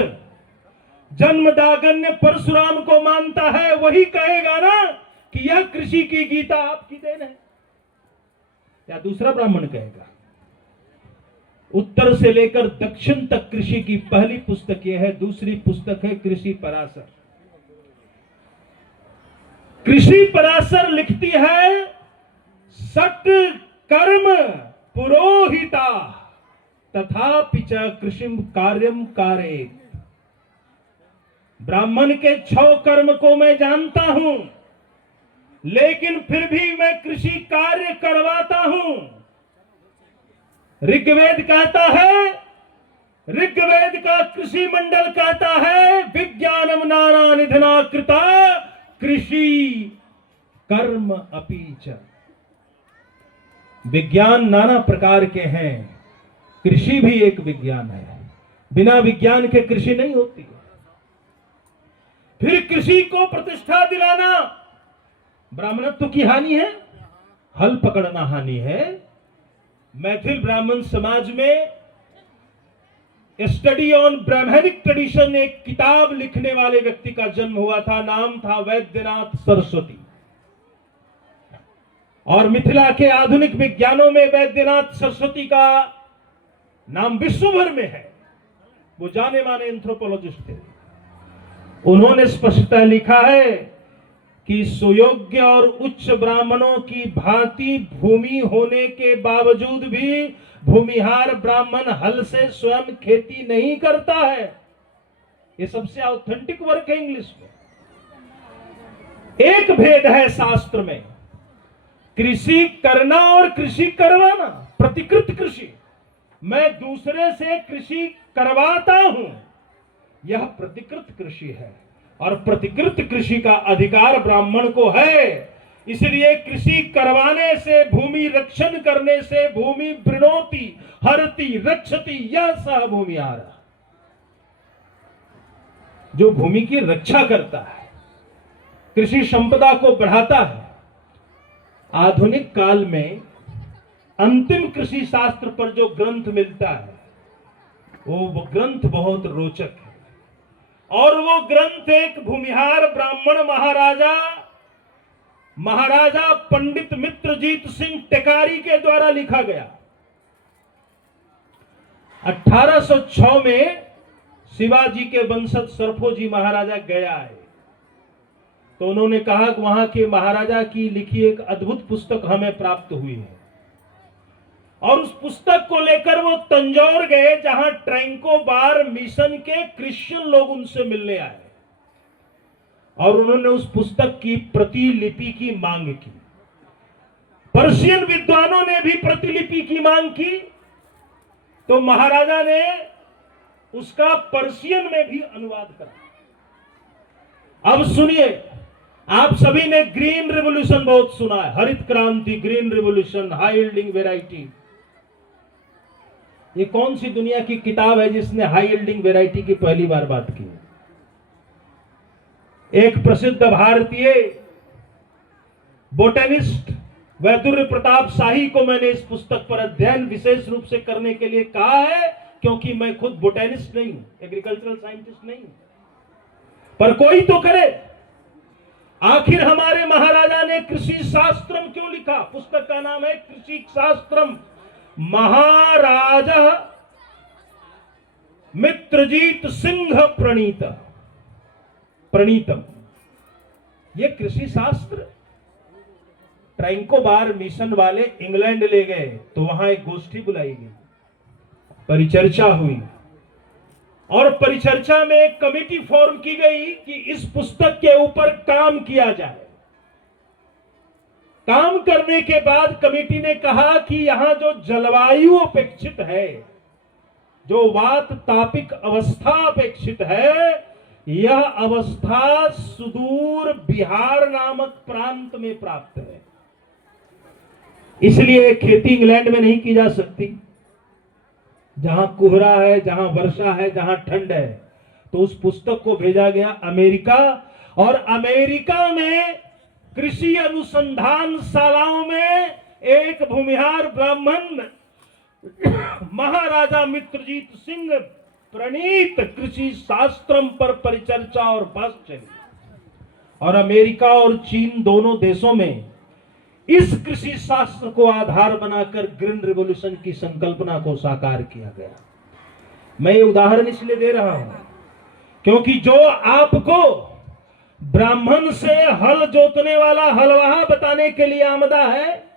जन्मदागन्य परशुराम को मानता है, वही कहेगा ना कि यह कृषि की गीता आपकी देन है, या दूसरा ब्राह्मण कहेगा? उत्तर से लेकर दक्षिण तक कृषि की पहली पुस्तक यह है। दूसरी पुस्तक है कृषि पराशर। कृषि पराशर लिखती है, सट कर्म पुरोहिता तथापि च कृषिम कार्यम कारेत। ब्राह्मण के 6 कर्म को मैं जानता हूं, लेकिन फिर भी मैं कृषि कार्य करवाता हूं। ऋग्वेद कहता है, ऋग्वेद का कृषि मंडल कहता है, विज्ञानम नाना निधना कृता कृषि कर्म अपीच। विज्ञान नाना प्रकार के हैं, कृषि भी एक विज्ञान है। बिना विज्ञान के कृषि नहीं होती। फिर कृषि को प्रतिष्ठा दिलाना ब्राह्मणत्व की हानि है, हल पकड़ना हानि है। मैथिल ब्राह्मण समाज में स्टडी ऑन ब्राह्मणिक ट्रेडिशन एक किताब लिखने वाले व्यक्ति का जन्म हुआ था। नाम था वैद्यनाथ सरस्वती। और मिथिला के आधुनिक विज्ञानों में वैद्यनाथ सरस्वती का नाम विश्व भर में है। वो जाने माने एंथ्रोपोलॉजिस्ट थे। उन्होंने स्पष्टतः लिखा है कि सुयोग्य और उच्च ब्राह्मणों की भांति भूमि होने के बावजूद भी भूमिहार ब्राह्मण हल से स्वयं खेती नहीं करता है। ये सबसे ऑथेंटिक वर्क है इंग्लिश में। एक भेद है शास्त्र में, कृषि करना और कृषि करवाना। प्रतिकृत कृषि, मैं दूसरे से कृषि करवाता हूं, यह प्रतिकृत कृषि है। और प्रतिकृत कृषि का अधिकार ब्राह्मण को है। इसलिए कृषि करवाने से, भूमि रक्षण करने से भूमि वृणोति हरति रक्षति, यह सह भूमिहार। जो भूमि की रक्षा करता है, कृषि संपदा को बढ़ाता है। आधुनिक काल में अंतिम कृषि शास्त्र पर जो ग्रंथ मिलता है वो ग्रंथ बहुत रोचक है। और वो ग्रंथ एक भूमिहार ब्राह्मण महाराजा पंडित मित्रजीत सिंह टेकारी के द्वारा लिखा गया। 1806 में शिवाजी के वंशज सरफोजी महाराजा गया है, तो उन्होंने कहा कि वहां के महाराजा की लिखी एक अद्भुत पुस्तक हमें प्राप्त हुई है। और उस पुस्तक को लेकर वो तंजौर गए, जहां ट्रैंकोबार मिशन के क्रिश्चियन लोग उनसे मिलने आए, और उन्होंने उस पुस्तक की प्रतिलिपि की मांग की। पर्शियन विद्वानों ने भी प्रतिलिपि की मांग की, तो महाराजा ने उसका पर्शियन में भी अनुवाद करा। अब सुनिए, आप सभी ने ग्रीन रिवॉल्यूशन बहुत सुना है, हरित क्रांति, green revolution, high yielding variety. ये कौन सी दुनिया की किताब है जिसने हाई यील्डिंग वैरायटी की पहली बार बात की? एक प्रसिद्ध भारतीय बोटेनिस्ट वैदुर्य प्रताप शाही को मैंने इस पुस्तक पर अध्ययन विशेष रूप से करने के लिए कहा है, क्योंकि मैं खुद बोटेनिस्ट नहीं हूं, एग्रीकल्चरल साइंटिस्ट नहीं हूं, पर कोई तो करे। आखिर हमारे महाराजा ने कृषि शास्त्रम क्यों लिखा? पुस्तक का नाम है कृषि शास्त्रम, महाराजा मित्रजीत सिंह प्रणीतम। ये कृषि शास्त्र ट्रैंकोबार मिशन वाले इंग्लैंड ले गए, तो वहां एक गोष्ठी बुलाई गई, परिचर्चा हुई, और परिचर्चा में एक कमेटी फॉर्म की गई कि इस पुस्तक के ऊपर काम किया जाए। काम करने के बाद कमेटी ने कहा कि यहां जो जलवायु अपेक्षित है, जो वात तापिक अवस्था अपेक्षित है, यह अवस्था सुदूर बिहार नामक प्रांत में प्राप्त है। इसलिए खेती इंग्लैंड में नहीं की जा सकती, जहां कोहरा है, जहां वर्षा है, जहां ठंड है। तो उस पुस्तक को भेजा गया अमेरिका, और अमेरिका में कृषि अनुसंधान शालाओं में एक भूमिहार ब्राह्मण महाराजा मित्रजीत सिंह प्रणीत कृषि शास्त्रम पर परिचर्चा और बहस चली, और अमेरिका और चीन दोनों देशों में इस कृषि शास्त्र को आधार बनाकर ग्रीन रिवॉल्यूशन की संकल्पना को साकार किया गया। मैं ये उदाहरण इसलिए दे रहा हूं क्योंकि जो आपको ब्राह्मण से हल जोतने वाला हलवाहा बताने के लिए आमदा है,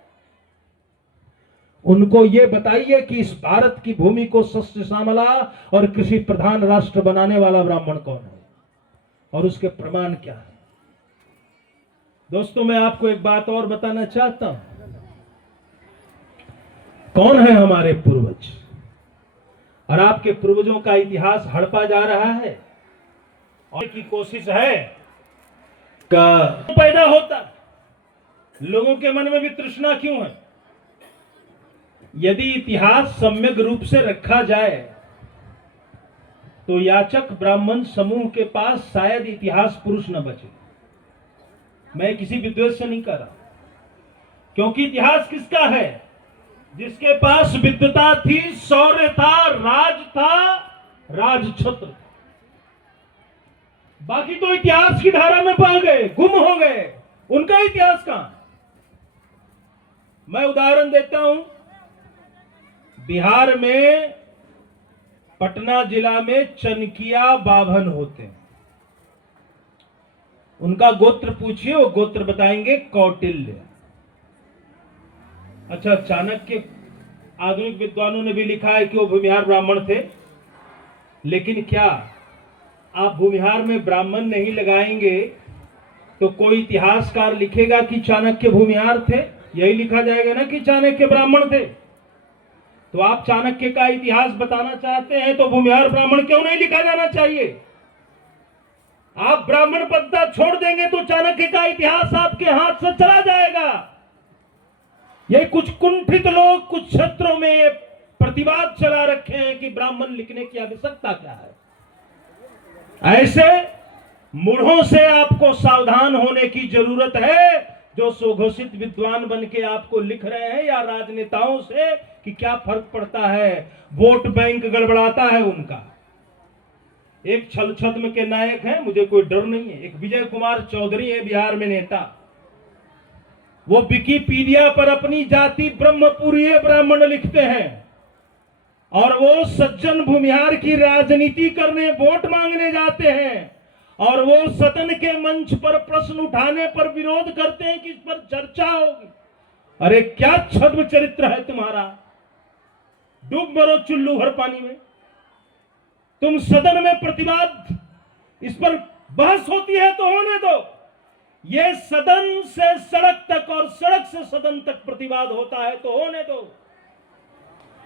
उनको ये बताइए कि इस भारत की भूमि को सस्य श्यामला और कृषि प्रधान राष्ट्र बनाने वाला ब्राह्मण कौन है और उसके प्रमाण क्या है। दोस्तों, मैं आपको एक बात और बताना चाहता हूं, कौन है हमारे पूर्वज, और आपके पूर्वजों का इतिहास हड़पा जा रहा है और की कोशिश है का पैदा होता, लोगों के मन में भी तृष्णा क्यों है। यदि इतिहास सम्यक रूप से रखा जाए तो याचक ब्राह्मण समूह के पास शायद इतिहास पुरुष न बचे। मैं किसी विद्वेष से नहीं कर रहा, क्योंकि इतिहास किसका है? जिसके पास विद्वता थी, शौर्य था, राज था, राजछत्र था। बाकी तो इतिहास की धारा में बह गए, गुम हो गए, उनका इतिहास कहां? मैं उदाहरण देता हूं, बिहार में पटना जिला में चनकिया बाभन होते हैं, उनका गोत्र पूछिए, वो गोत्र बताएंगे कौटिल्य। अच्छा, चाणक्य, आधुनिक विद्वानों ने भी लिखा है कि वो भूमिहार ब्राह्मण थे, लेकिन क्या आप भूमिहार में ब्राह्मण नहीं लगाएंगे तो कोई इतिहासकार लिखेगा कि चाणक्य भूमिहार थे? यही लिखा जाएगा ना कि चाणक्य ब्राह्मण थे। तो आप चाणक्य का इतिहास बताना चाहते हैं तो भूमिहार ब्राह्मण क्यों नहीं लिखा जाना चाहिए? आप ब्राह्मण पदता छोड़ देंगे तो चाणक्य का इतिहास आपके हाथ से चला जाएगा। ये कुछ कुंठित लोग कुछ क्षेत्रों में ये प्रतिवाद चला रखे हैं कि ब्राह्मण लिखने की आवश्यकता क्या है। ऐसे मूढ़ों से आपको सावधान होने की जरूरत है, जो सुघोषित विद्वान बन के आपको लिख रहे हैं, या राजनेताओं से कि क्या फर्क पड़ता है, वोट बैंक गड़बड़ाता है उनका। एक छल छद्म के नायक हैं, मुझे कोई डर नहीं है, एक विजय कुमार चौधरी है बिहार में नेता, वो विकिपीडिया पर अपनी जाति ब्रह्मपुरीय ब्राह्मण लिखते हैं, और वो सज्जन भूमिहार की राजनीति करने वोट मांगने जाते हैं, और वो सदन के मंच पर प्रश्न उठाने पर विरोध करते हैं कि इस पर चर्चा होगी। अरे क्या छद्म चरित्र है तुम्हारा, डूब मरो चुल्लू भर पानी में। तुम सदन में प्रतिवाद, इस पर बहस होती है तो होने दो, ये सदन से सड़क तक और सड़क से सदन तक प्रतिवाद होता है तो होने दो,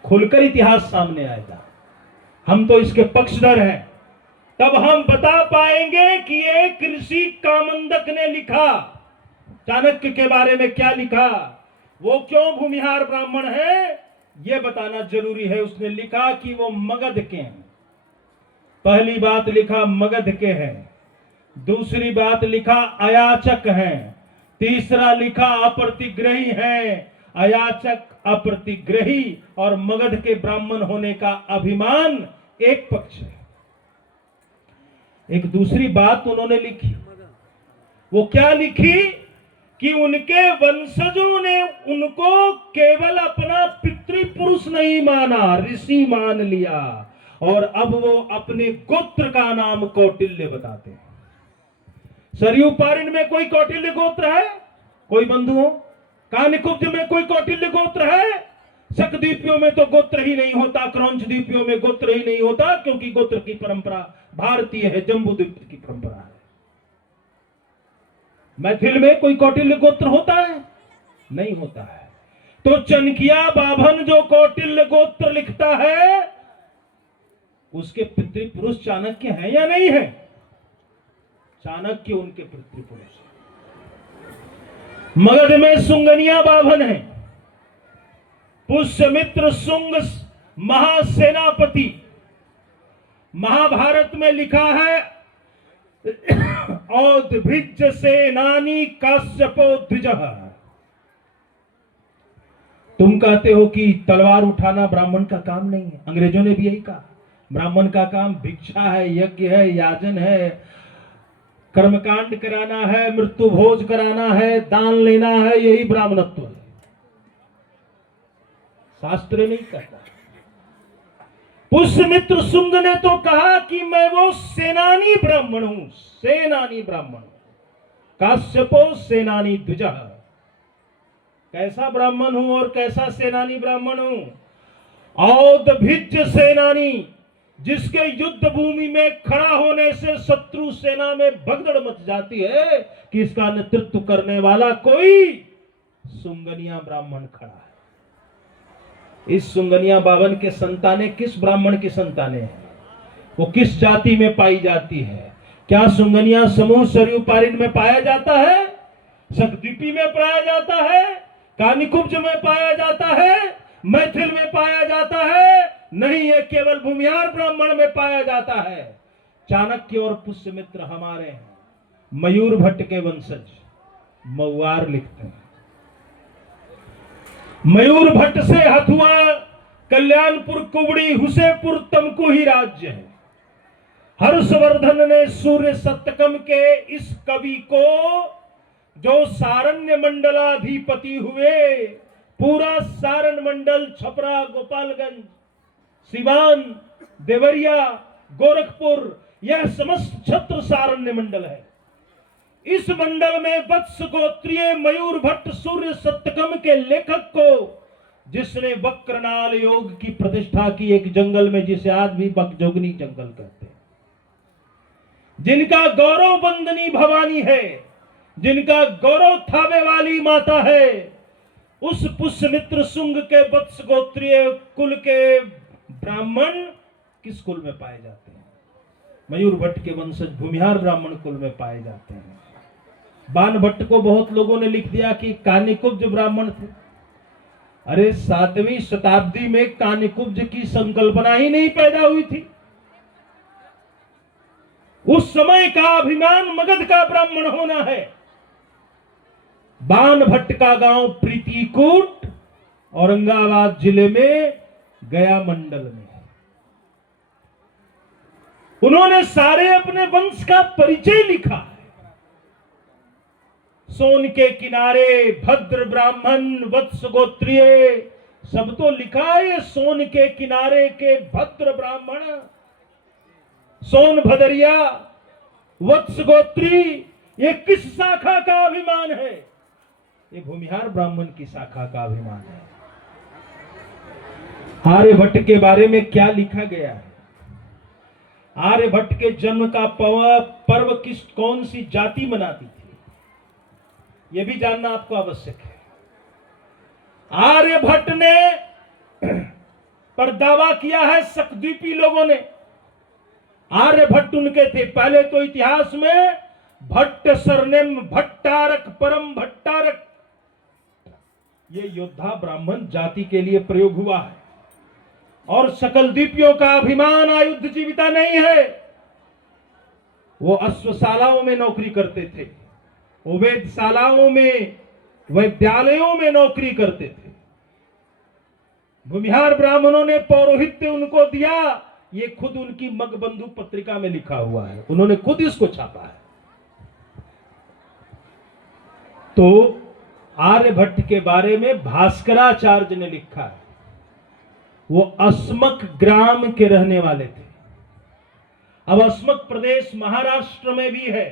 खुलकर इतिहास सामने आएगा। हम तो इसके पक्षधर हैं, तब हम बता पाएंगे कि ये कृषि कामंदक ने लिखा, चाणक्य के बारे में क्या लिखा, वो क्यों भूमिहार ब्राह्मण है, ये बताना जरूरी है। उसने लिखा कि वो मगध के हैं, पहली बात लिखा मगध के हैं, दूसरी बात लिखा अयाचक हैं, तीसरा लिखा अप्रतिग्रही हैं। अयाचक, अप्रतिग्रही और मगध के ब्राह्मण होने का अभिमान एक पक्ष है। एक दूसरी बात उन्होंने लिखी, वो क्या लिखी कि उनके वंशजों ने उनको केवल अपना पितृपुरुष नहीं माना, ऋषि मान लिया, और अब वो अपने गोत्र का नाम कौटिल्य बताते हैं। सरयू पारिण में कोई कौटिल्य गोत्र है? कोई बंधुओं? कानिकुब्ज में कोई कौटिल्य गोत्र है? शकद्वीपियों में तो गोत्र ही नहीं होता, क्रौंच द्वीपियों में गोत्र ही नहीं होता, क्योंकि गोत्र की परंपरा भारतीय है, जम्बूद्वीप की परंपरा है। मैथिल में कोई कौटिल्य गोत्र होता है? नहीं होता है। तो चनकिया बाभन जो कौटिल्य गोत्र लिखता है, उसके पितृपुरुष चाणक्य है या नहीं है? चाणक्य उनके पितृपुरुष। मगध में सुंगनिया बाभन है, पुष्यमित्र सुंग महासेनापति। महाभारत में लिखा है औद्भिज सेनानी काश्यपो द्विजः। तुम कहते हो कि तलवार उठाना ब्राह्मण का काम नहीं है, अंग्रेजों ने भी यही कहा। ब्राह्मण का काम भिक्षा है, यज्ञ है, याजन है, कर्मकांड कराना है, मृत्यु भोज कराना है, दान लेना है, यही ब्राह्मणत्व है। शास्त्र नहीं कहता। पुष्यमित्र शुंग ने तो कहा कि मैं वो सेनानी ब्राह्मण हूं, सेनानी ब्राह्मण। काश्यपो सेनानी द्विजः। कैसा ब्राह्मण हूं और कैसा सेनानी ब्राह्मण हूं? औद्भिज सेनानी, जिसके युद्ध भूमि में खड़ा होने से शत्रु सेना में भगदड़ मच जाती है कि इसका नेतृत्व करने वाला कोई सुंगनिया ब्राह्मण खड़ा है। इस सुंगनिया बावन के संतानें किस ब्राह्मण की संतानें हैं? वो किस जाति में पाई जाती है? क्या सुंगनिया समूह सरयू पारिण में पाया जाता है? शकद्वीपी में पाया जाता है? कानिकुब्ज में पाया जाता है? मैथिल में पाया जाता है? नहीं, ये केवल भूमिहार ब्राह्मण में पाया जाता है। चाणक्य और पुष्यमित्र हमारे हैं, मयूर भट्ट के वंशज, मऊआर लिखते हैं। मयूर भट्ट से हथुआ, कल्याणपुर, कुबड़ी, हुसेपुर, तमकु ही राज्य है। हर्षवर्धन ने सूर्य सप्तकम के इस कवि को, जो सारण्य मंडलाधिपति हुए, पूरा सारण मंडल, छपरा, गोपालगंज, सिवान, देवरिया, गोरखपुर, यह समस्त छत्र सारण्य मंडल है। इस मंडल में वत्स गोत्रीय मयूर भट्ट सूर्य सप्तकम के लेखक को, जिसने वक्रनाल योग की प्रतिष्ठा की एक जंगल में, जिसे आज भी बकजोगनी जंगल कहते हैं, जिनका गौरव बंदनी भवानी है, जिनका गौरव थावे वाली माता है, उस पुष्यमित्र शुंग के वत्स गोत्रीय कुल के ब्राह्मण किस कुल में पाए जाते हैं? मयूर भट्ट के वंशज भूमिहार ब्राह्मण कुल में पाए जाते हैं। बाण भट्ट को बहुत लोगों ने लिख दिया कि कानिकुब्ज ब्राह्मण थे। अरे 7वीं शताब्दी में कानिकुब्ज की संकल्पना ही नहीं पैदा हुई थी। उस समय का अभिमान मगध का ब्राह्मण होना है। बाण भट्ट का गांव प्रीतिकूट, औरंगाबाद जिले में गया मंडल में है। उन्होंने सारे अपने वंश का परिचय लिखा है। सोन के किनारे भद्र ब्राह्मण वत्स गोत्रीय, सब तो लिखा है। सोन के किनारे के भद्र ब्राह्मण, सोन भदरिया, वत्स गोत्री, ये किस शाखा का अभिमान है? ये भूमिहार ब्राह्मण की शाखा का अभिमान है। आर्यभट्ट के बारे में क्या लिखा गया है? आर्यभट्ट के जन्म का पर्व कौन सी जाति मनाती थी, यह भी जानना आपको आवश्यक है। आर्यभट्ट ने पर दावा किया है शकद्वीपी लोगों ने। आर्यभट्ट उनके थे। पहले तो इतिहास में भट्ट सरनेम भट्टारक, परम भट्टारक, ये योद्धा ब्राह्मण जाति के लिए प्रयोग हुआ है। और सकल द्वीपियों का अभिमान आयुध जीविता नहीं है। वो अश्वशालाओं में नौकरी करते थे, वो वेदशालाओं में, विद्यालयों में नौकरी करते थे। भूमिहार ब्राह्मणों ने पौरोहित्य उनको दिया। ये खुद उनकी मगबंधु पत्रिका में लिखा हुआ है, उन्होंने खुद इसको छापा है। तो आर्यभट्ट के बारे में भास्कराचार्य ने लिखा है, वो अस्मक ग्राम के रहने वाले थे। अब अस्मक प्रदेश महाराष्ट्र में भी है,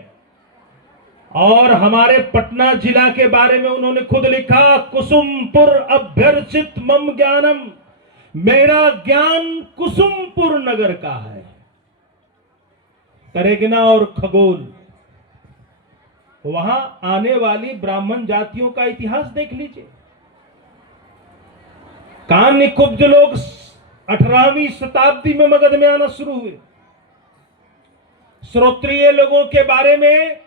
और हमारे पटना जिला के बारे में उन्होंने खुद लिखा, कुसुमपुर अभ्यर्चित मम ज्ञानम, मेरा ज्ञान कुसुमपुर नगर का है। करेगना और खगोल, वहां आने वाली ब्राह्मण जातियों का इतिहास देख लीजिए। कान्य कुब्ज लोग 18वीं शताब्दी में मगध में आना शुरू हुए। श्रोत्रिय लोगों के बारे में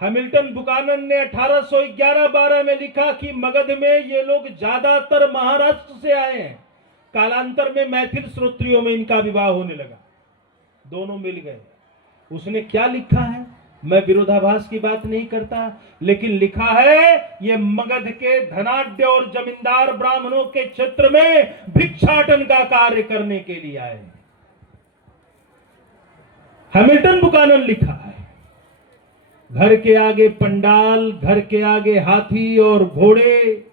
हैमिल्टन बुकानन ने 1811-12 में लिखा कि मगध में ये लोग ज्यादातर महाराष्ट्र से आए हैं। कालांतर में मैथिल श्रोत्रियों में इनका विवाह होने लगा, दोनों मिल गए। उसने क्या लिखा है, मैं विरोधाभास की बात नहीं करता, लेकिन लिखा है ये मगध के धनाढ्य और जमींदार ब्राह्मणों के क्षेत्र में भिक्षाटन का कार्य करने के लिए आए। हैमिल्टन बुकानन लिखा है, घर के आगे पंडाल, घर के आगे हाथी और घोड़े,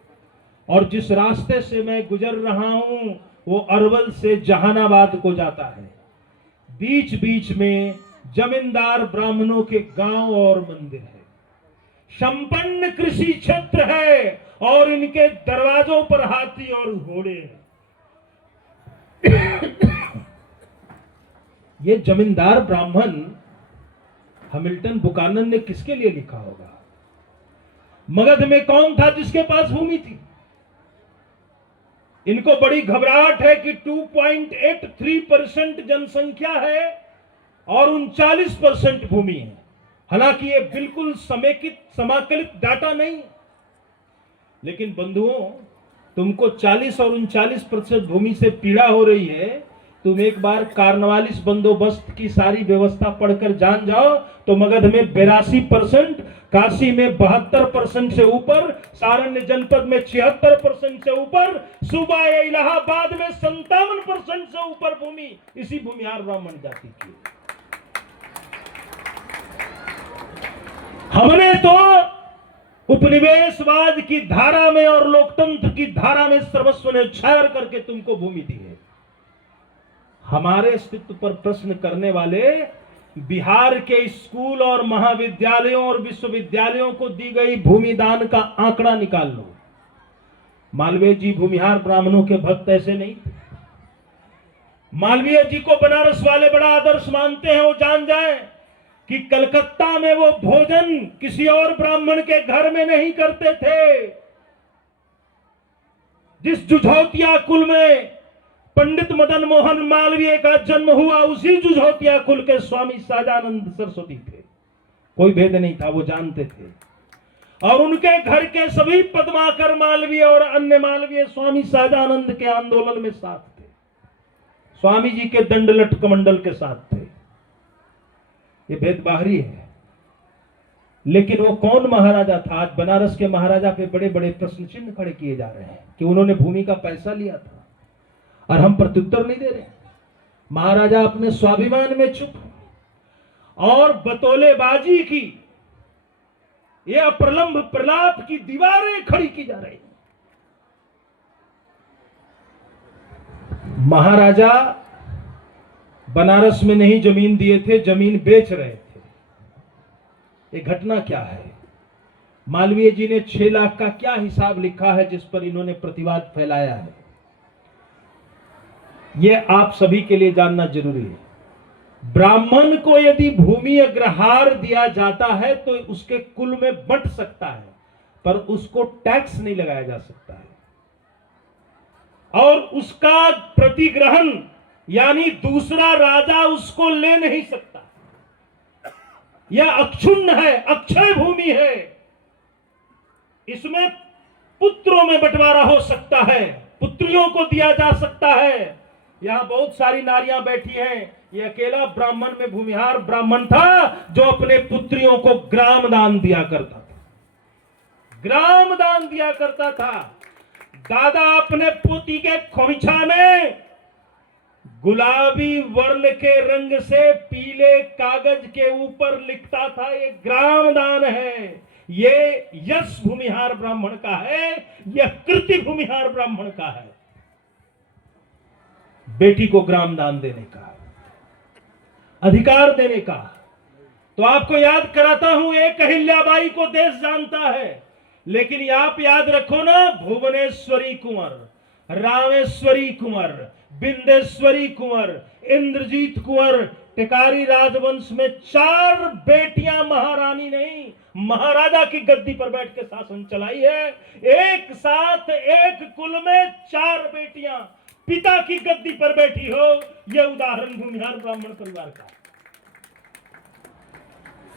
और जिस रास्ते से मैं गुजर रहा हूं वो अरवल से जहानाबाद को जाता है। बीच बीच में जमींदार ब्राह्मणों के गांव और मंदिर है। संपन्न कृषि क्षेत्र है और इनके दरवाजों पर हाथी और घोड़े हैं। ये जमींदार ब्राह्मण हैमिल्टन बुकानन ने किसके लिए लिखा होगा? मगध में कौन था जिसके पास भूमि थी? इनको बड़ी घबराहट है कि 2.83% जनसंख्या है और 39% भूमि है। हालांकि ये बिल्कुल समेकित समाकलित डाटा नहीं, लेकिन बंधुओं, तुमको 40 और 39% भूमि से पीड़ा हो रही है। तुम एक बार कार्नवालिस बंदोबस्त की सारी व्यवस्था पढ़कर जान जाओ तो मगध में 82%, काशी में 72% से ऊपर, सारण्य जनपद में 76% से ऊपर, सूबा इलाहाबाद में 57% से ऊपर भूमि इसी भूमिहार ब्राह्मण जाति की। हमने तो उपनिवेशवाद की धारा में और लोकतंत्र की धारा में सर्वस्व ने छायर करके तुमको भूमि दी है। हमारे अस्तित्व पर प्रश्न करने वाले बिहार के स्कूल और महाविद्यालयों और विश्वविद्यालयों को दी गई भूमि दान का आंकड़ा निकाल लो। मालवीय जी भूमिहार ब्राह्मणों के भक्त ऐसे नहीं थे। मालवीय जी को बनारस वाले बड़ा आदर्श मानते हैं। वो जान जाएं कि कलकत्ता में वो भोजन किसी और ब्राह्मण के घर में नहीं करते थे। जिस जुझौतिया कुल में पंडित मदन मोहन मालवीय का जन्म हुआ, उसी जुझौतिया कुल के स्वामी सहजानंद सरस्वती थे। कोई भेद नहीं था, वो जानते थे। और उनके घर के सभी पद्माकर मालवीय और अन्य मालवीय स्वामी सहजानंद के आंदोलन में साथ थे, स्वामी जी के दंडलट कमंडल के साथ थे। ये भेद बाहरी है। लेकिन वो कौन महाराजा था? आज बनारस के महाराजा पे बड़े बड़े प्रश्न चिन्ह खड़े किए जा रहे हैं कि उन्होंने भूमि का पैसा लिया था और हम प्रत्युत्तर नहीं दे रहे। महाराजा अपने स्वाभिमान में चुप और बतौलेबाजी की ये अप्रलंब प्रलाप की दीवारें खड़ी की जा रही। महाराजा बनारस में नहीं जमीन दिए थे, जमीन बेच रहे थे। ये घटना क्या है? मालवीय जी ने 6 लाख का क्या हिसाब लिखा है जिस पर इन्होंने प्रतिवाद फैलाया है? यह आप सभी के लिए जानना जरूरी है। ब्राह्मण को यदि भूमि अग्रहार दिया जाता है तो उसके कुल में बंट सकता है, पर उसको टैक्स नहीं लगाया जा सकता है। और उसका प्रतिग्रहण यानी दूसरा राजा उसको ले नहीं सकता। यह अक्षुण्ण है, अक्षय भूमि है। इसमें पुत्रों में बंटवारा हो सकता है, पुत्रियों को दिया जा सकता है। यहां बहुत सारी नारियां बैठी हैं। यह अकेला ब्राह्मण में भूमिहार ब्राह्मण था जो अपने पुत्रियों को ग्राम दान दिया करता था। ग्राम दान दिया करता था। दादा अपने पोती के खोइछा में गुलाबी वर्ण के रंग से पीले कागज के ऊपर लिखता था, ये ग्राम दान है। ये यश भूमिहार ब्राह्मण का है, यह कृति भूमिहार ब्राह्मण का है। बेटी को ग्राम दान देने का, अधिकार देने का। तो आपको याद कराता हूं, एक अहिल्याबाई को देश जानता है, लेकिन आप याद रखो ना, भुवनेश्वरी कुंवर, रामेश्वरी कुंवर, बिंदेश्वरी कुंवर, इंद्रजीत कुंवर, टिकारी राजवंश में 4 बेटियां महारानी नहीं, महाराजा की गद्दी पर बैठ के शासन चलाई है। एक साथ एक कुल में 4 बेटियां पिता की गद्दी पर बैठी हो, यह उदाहरण भूमिहार ब्राह्मण परिवार का।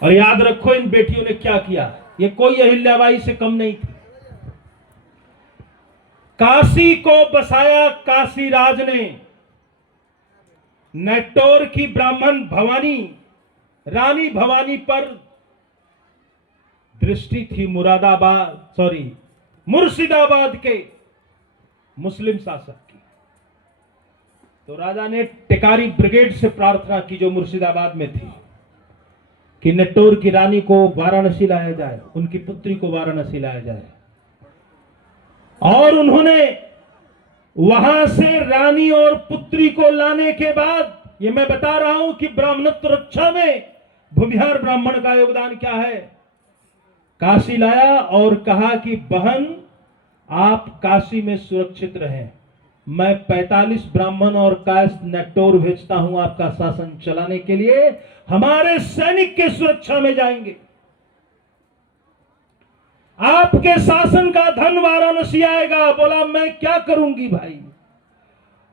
और याद रखो, इन बेटियों ने क्या किया, ये कोई अहिल्याबाई से कम नहीं थी। काशी को बसाया काशीराज ने। नेटोर की ब्राह्मण भवानी, रानी भवानी पर दृष्टि थी मुर्शिदाबाद के मुस्लिम शासक की। तो राजा ने टिकारी ब्रिगेड से प्रार्थना की, जो मुर्शिदाबाद में थी, कि नेटोर की रानी को वाराणसी लाया जाए, उनकी पुत्री को वाराणसी लाया जाए। और उन्होंने वहां से रानी और पुत्री को लाने के बाद, ये मैं बता रहा हूं कि ब्राह्मणत्व रक्षा में भूमिहार ब्राह्मण का योगदान क्या है। काशी लाया और कहा कि बहन, आप काशी में सुरक्षित रहें, मैं 45 ब्राह्मण और कायस्थ नेटोर भेजता हूं आपका शासन चलाने के लिए, हमारे सैनिक के सुरक्षा में जाएंगे, आपके शासन का धन वाराणसी आएगा। बोला, मैं क्या करूंगी भाई।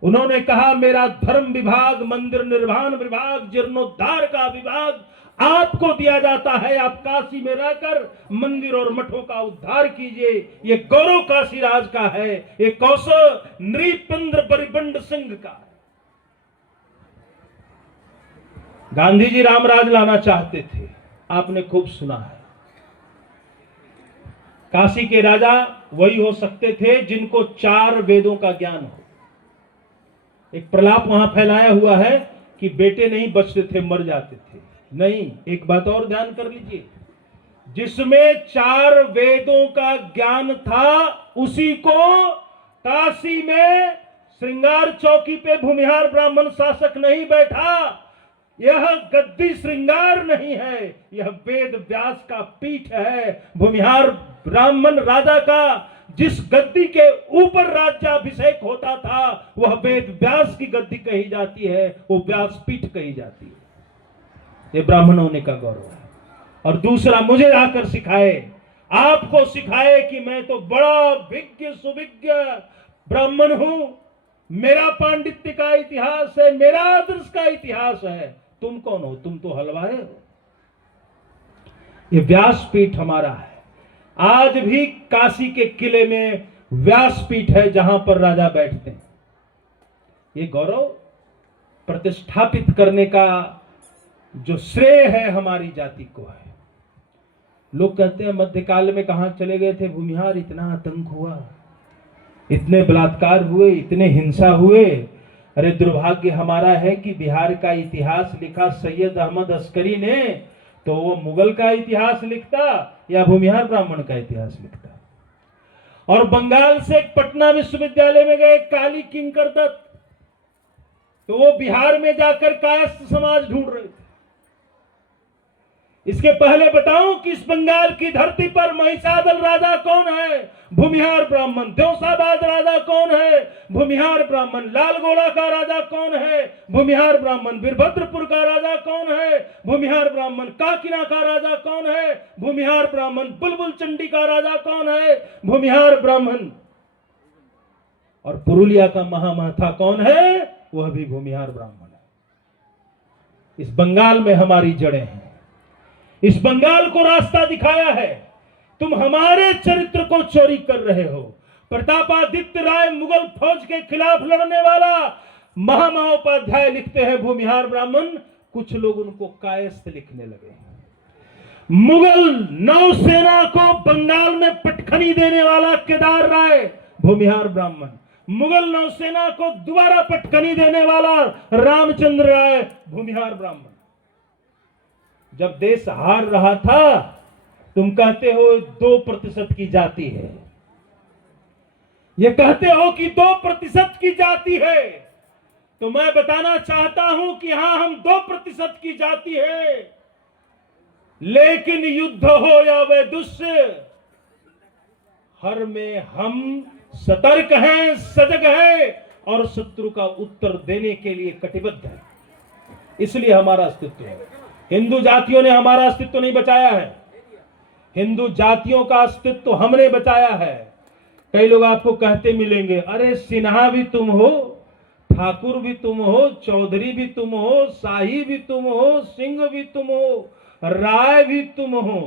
उन्होंने कहा, मेरा धर्म विभाग, मंदिर निर्माण विभाग, जीर्णोद्धार का विभाग आपको दिया जाता है। आप काशी में रहकर मंदिर और मठों का उद्धार कीजिए, ये गौरव काशीराज का है, ये कौशल नृपेंद्र परिबंड सिंह का है। गांधी जी रामराज लाना चाहते थे, आपने खूब सुना है। काशी के राजा वही हो सकते थे जिनको 4 वेदों का ज्ञान हो। एक प्रलाप वहां फैलाया हुआ है कि बेटे नहीं बचते थे, मर जाते थे। नहीं, एक बात और ध्यान कर लीजिए, जिसमें 4 वेदों का ज्ञान था, उसी को काशी में श्रृंगार चौकी पे भूमिहार ब्राह्मण शासक नहीं बैठा। यह गद्दी श्रृंगार नहीं है, यह वेद व्यास का पीठ है। भूमिहार ब्राह्मण राजा का जिस गद्दी के ऊपर राज्याभिषेक होता था, वह वेद व्यास की गद्दी कही जाती है, वो व्यास पीठ कही जाती है। ये ब्राह्मण होने का गौरव है। और दूसरा, मुझे आकर सिखाए, आपको सिखाए कि मैं तो बड़ा विज्ञ सुविज्ञ ब्राह्मण हूं, मेरा पांडित्य का इतिहास है, मेरा आदर्श का इतिहास है। तुम कौन हो? तुम तो हलवाए हो। ये व्यासपीठ हमारा है। आज भी काशी के किले में व्यासपीठ है, जहां पर राजा बैठते हैं। ये गौरव प्रतिष्ठापित करने का जो श्रेय है हमारी जाति को है। लोग कहते हैं मध्यकाल में कहां चले गए थे भूमिहार, इतना आतंक हुआ, इतने बलात्कार हुए, इतने हिंसा हुए। अरे दुर्भाग्य हमारा है कि बिहार का इतिहास लिखा सैयद अहमद अस्करी ने, तो वो मुगल का इतिहास लिखता या भूमिहार ब्राह्मण का इतिहास लिखता। और बंगाल से पटना विश्वविद्यालय में गए काली किंकर दत्त, तो वो बिहार में जाकर कायस्थ समाज ढूंढ रहे थे। इसके पहले बताऊं कि इस बंगाल की धरती पर महिषादल राजा कौन है? भूमिहार ब्राह्मण। देवसाबाद राजा कौन है? भूमिहार ब्राह्मण। लालगोला का राजा कौन है? भूमिहार ब्राह्मण। वीरभद्रपुर का राजा कौन है? भूमिहार ब्राह्मण। काकिना का राजा कौन है? भूमिहार ब्राह्मण। बुलबुल चंडी का राजा कौन है? भूमिहार ब्राह्मण। और पुरुलिया का महामथा कौन है? वह भी भूमिहार ब्राह्मण है। इस बंगाल में हमारी जड़ें हैं, इस बंगाल को रास्ता दिखाया है। तुम हमारे चरित्र को चोरी कर रहे हो। प्रतापादित्य राय मुगल फौज के खिलाफ लड़ने वाला महामहोपाध्याय लिखते हैं भूमिहार ब्राह्मण, कुछ लोग उनको कायस्थ लिखने लगे। मुगल नौसेना को बंगाल में पटखनी देने वाला केदार राय भूमिहार ब्राह्मण। मुगल नौसेना को दोबारा पटखनी देने वाला रामचंद्र राय भूमिहार ब्राह्मण। जब देश हार रहा था तुम कहते हो 2% की जाति है, ये कहते हो कि 2% की जाति है, तो मैं बताना चाहता हूं कि हां हम 2% की जाति है, लेकिन युद्ध हो या वे दुष्य, हर में हम सतर्क हैं, सजग हैं और शत्रु का उत्तर देने के लिए कटिबद्ध हैं। इसलिए हमारा अस्तित्व है। हिंदू जातियों ने हमारा अस्तित्व नहीं बचाया है, हिंदू जातियों का अस्तित्व हमने बचाया है। कई लोग आपको कहते मिलेंगे, अरे सिन्हा भी तुम हो, ठाकुर भी तुम हो, चौधरी भी तुम हो, शाही भी तुम हो, सिंह भी तुम हो, राय भी तुम हो,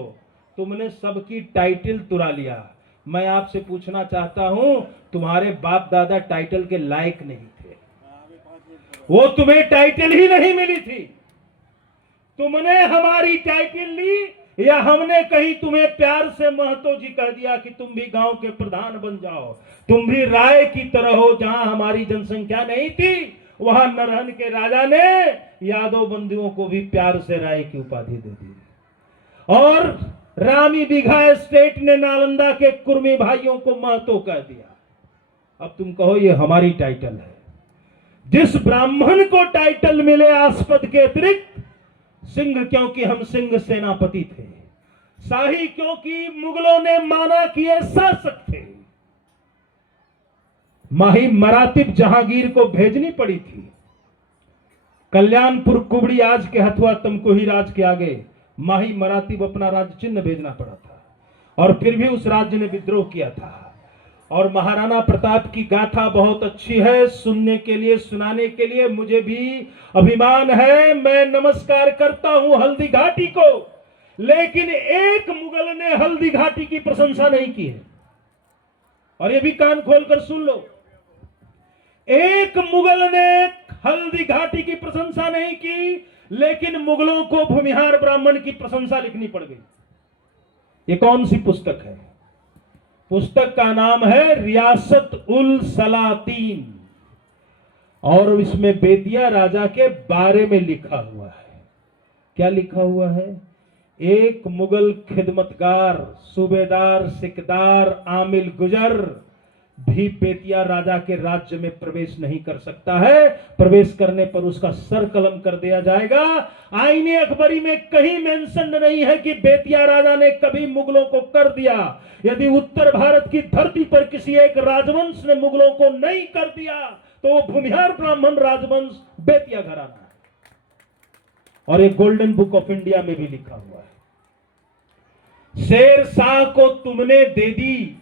तुमने सबकी टाइटल तुरा लिया। मैं आपसे पूछना चाहता हूं, तुम्हारे बाप दादा टाइटल के लायक नहीं थे, वो तुम्हें टाइटल ही नहीं मिली थी। तुमने हमारी टाइटल ली या हमने कहीं तुम्हें प्यार से महतो जी कह दिया कि तुम भी गांव के प्रधान बन जाओ, तुम भी राय की तरह हो। जहां हमारी जनसंख्या नहीं थी वहां नरहन के राजा ने यादव बंधुओं को भी प्यार से राय की उपाधि दे दी, और रामी बिघा स्टेट ने नालंदा के कुर्मी भाइयों को महतो कह दिया। अब तुम कहो ये हमारी टाइटल है। जिस ब्राह्मण को टाइटल मिले आस्पद के अतिरिक्त, सिंह क्योंकि हम सिंह सेनापति थे, शाही क्योंकि मुगलों ने माना कि ये शासक थे, माही मरातिब जहांगीर को भेजनी पड़ी थी, कल्याणपुर कुबड़ी आज के हथुआ तमकुही राज के आगे माही मरातिब अपना राज्य चिन्ह भेजना पड़ा था, और फिर भी उस राज्य ने विद्रोह किया था। और महाराणा प्रताप की गाथा बहुत अच्छी है, सुनने के लिए, सुनाने के लिए मुझे भी अभिमान है। मैं नमस्कार करता हूं हल्दी घाटी को, लेकिन एक मुगल ने हल्दी घाटी की प्रशंसा नहीं की है, और ये भी कान खोलकर सुन लो, एक मुगल ने हल्दी घाटी की प्रशंसा नहीं की, लेकिन मुगलों को भूमिहार ब्राह्मण की प्रशंसा लिखनी पड़ गई। ये कौन सी पुस्तक है? पुस्तक का नाम है रियासत उल सलातीन, और इसमें बेतिया राजा के बारे में लिखा हुआ है। क्या लिखा हुआ है? एक मुगल खिदमतगार, सूबेदार, सिकदार, आमिल गुजर भी बेतिया राजा के राज्य में प्रवेश नहीं कर सकता है। प्रवेश करने पर उसका सर कलम कर दिया जाएगा। आईने अकबरी में कहीं मेंशन नहीं है कि बेतिया राजा ने कभी मुगलों को कर दिया। यदि उत्तर भारत की धरती पर किसी एक राजवंश ने मुगलों को नहीं कर दिया तो वो भूमिहार ब्राह्मण राजवंश बेतिया घराना है, और एक गोल्डन बुक ऑफ इंडिया में भी लिखा हुआ है। शेर शाह को तुमने दे दी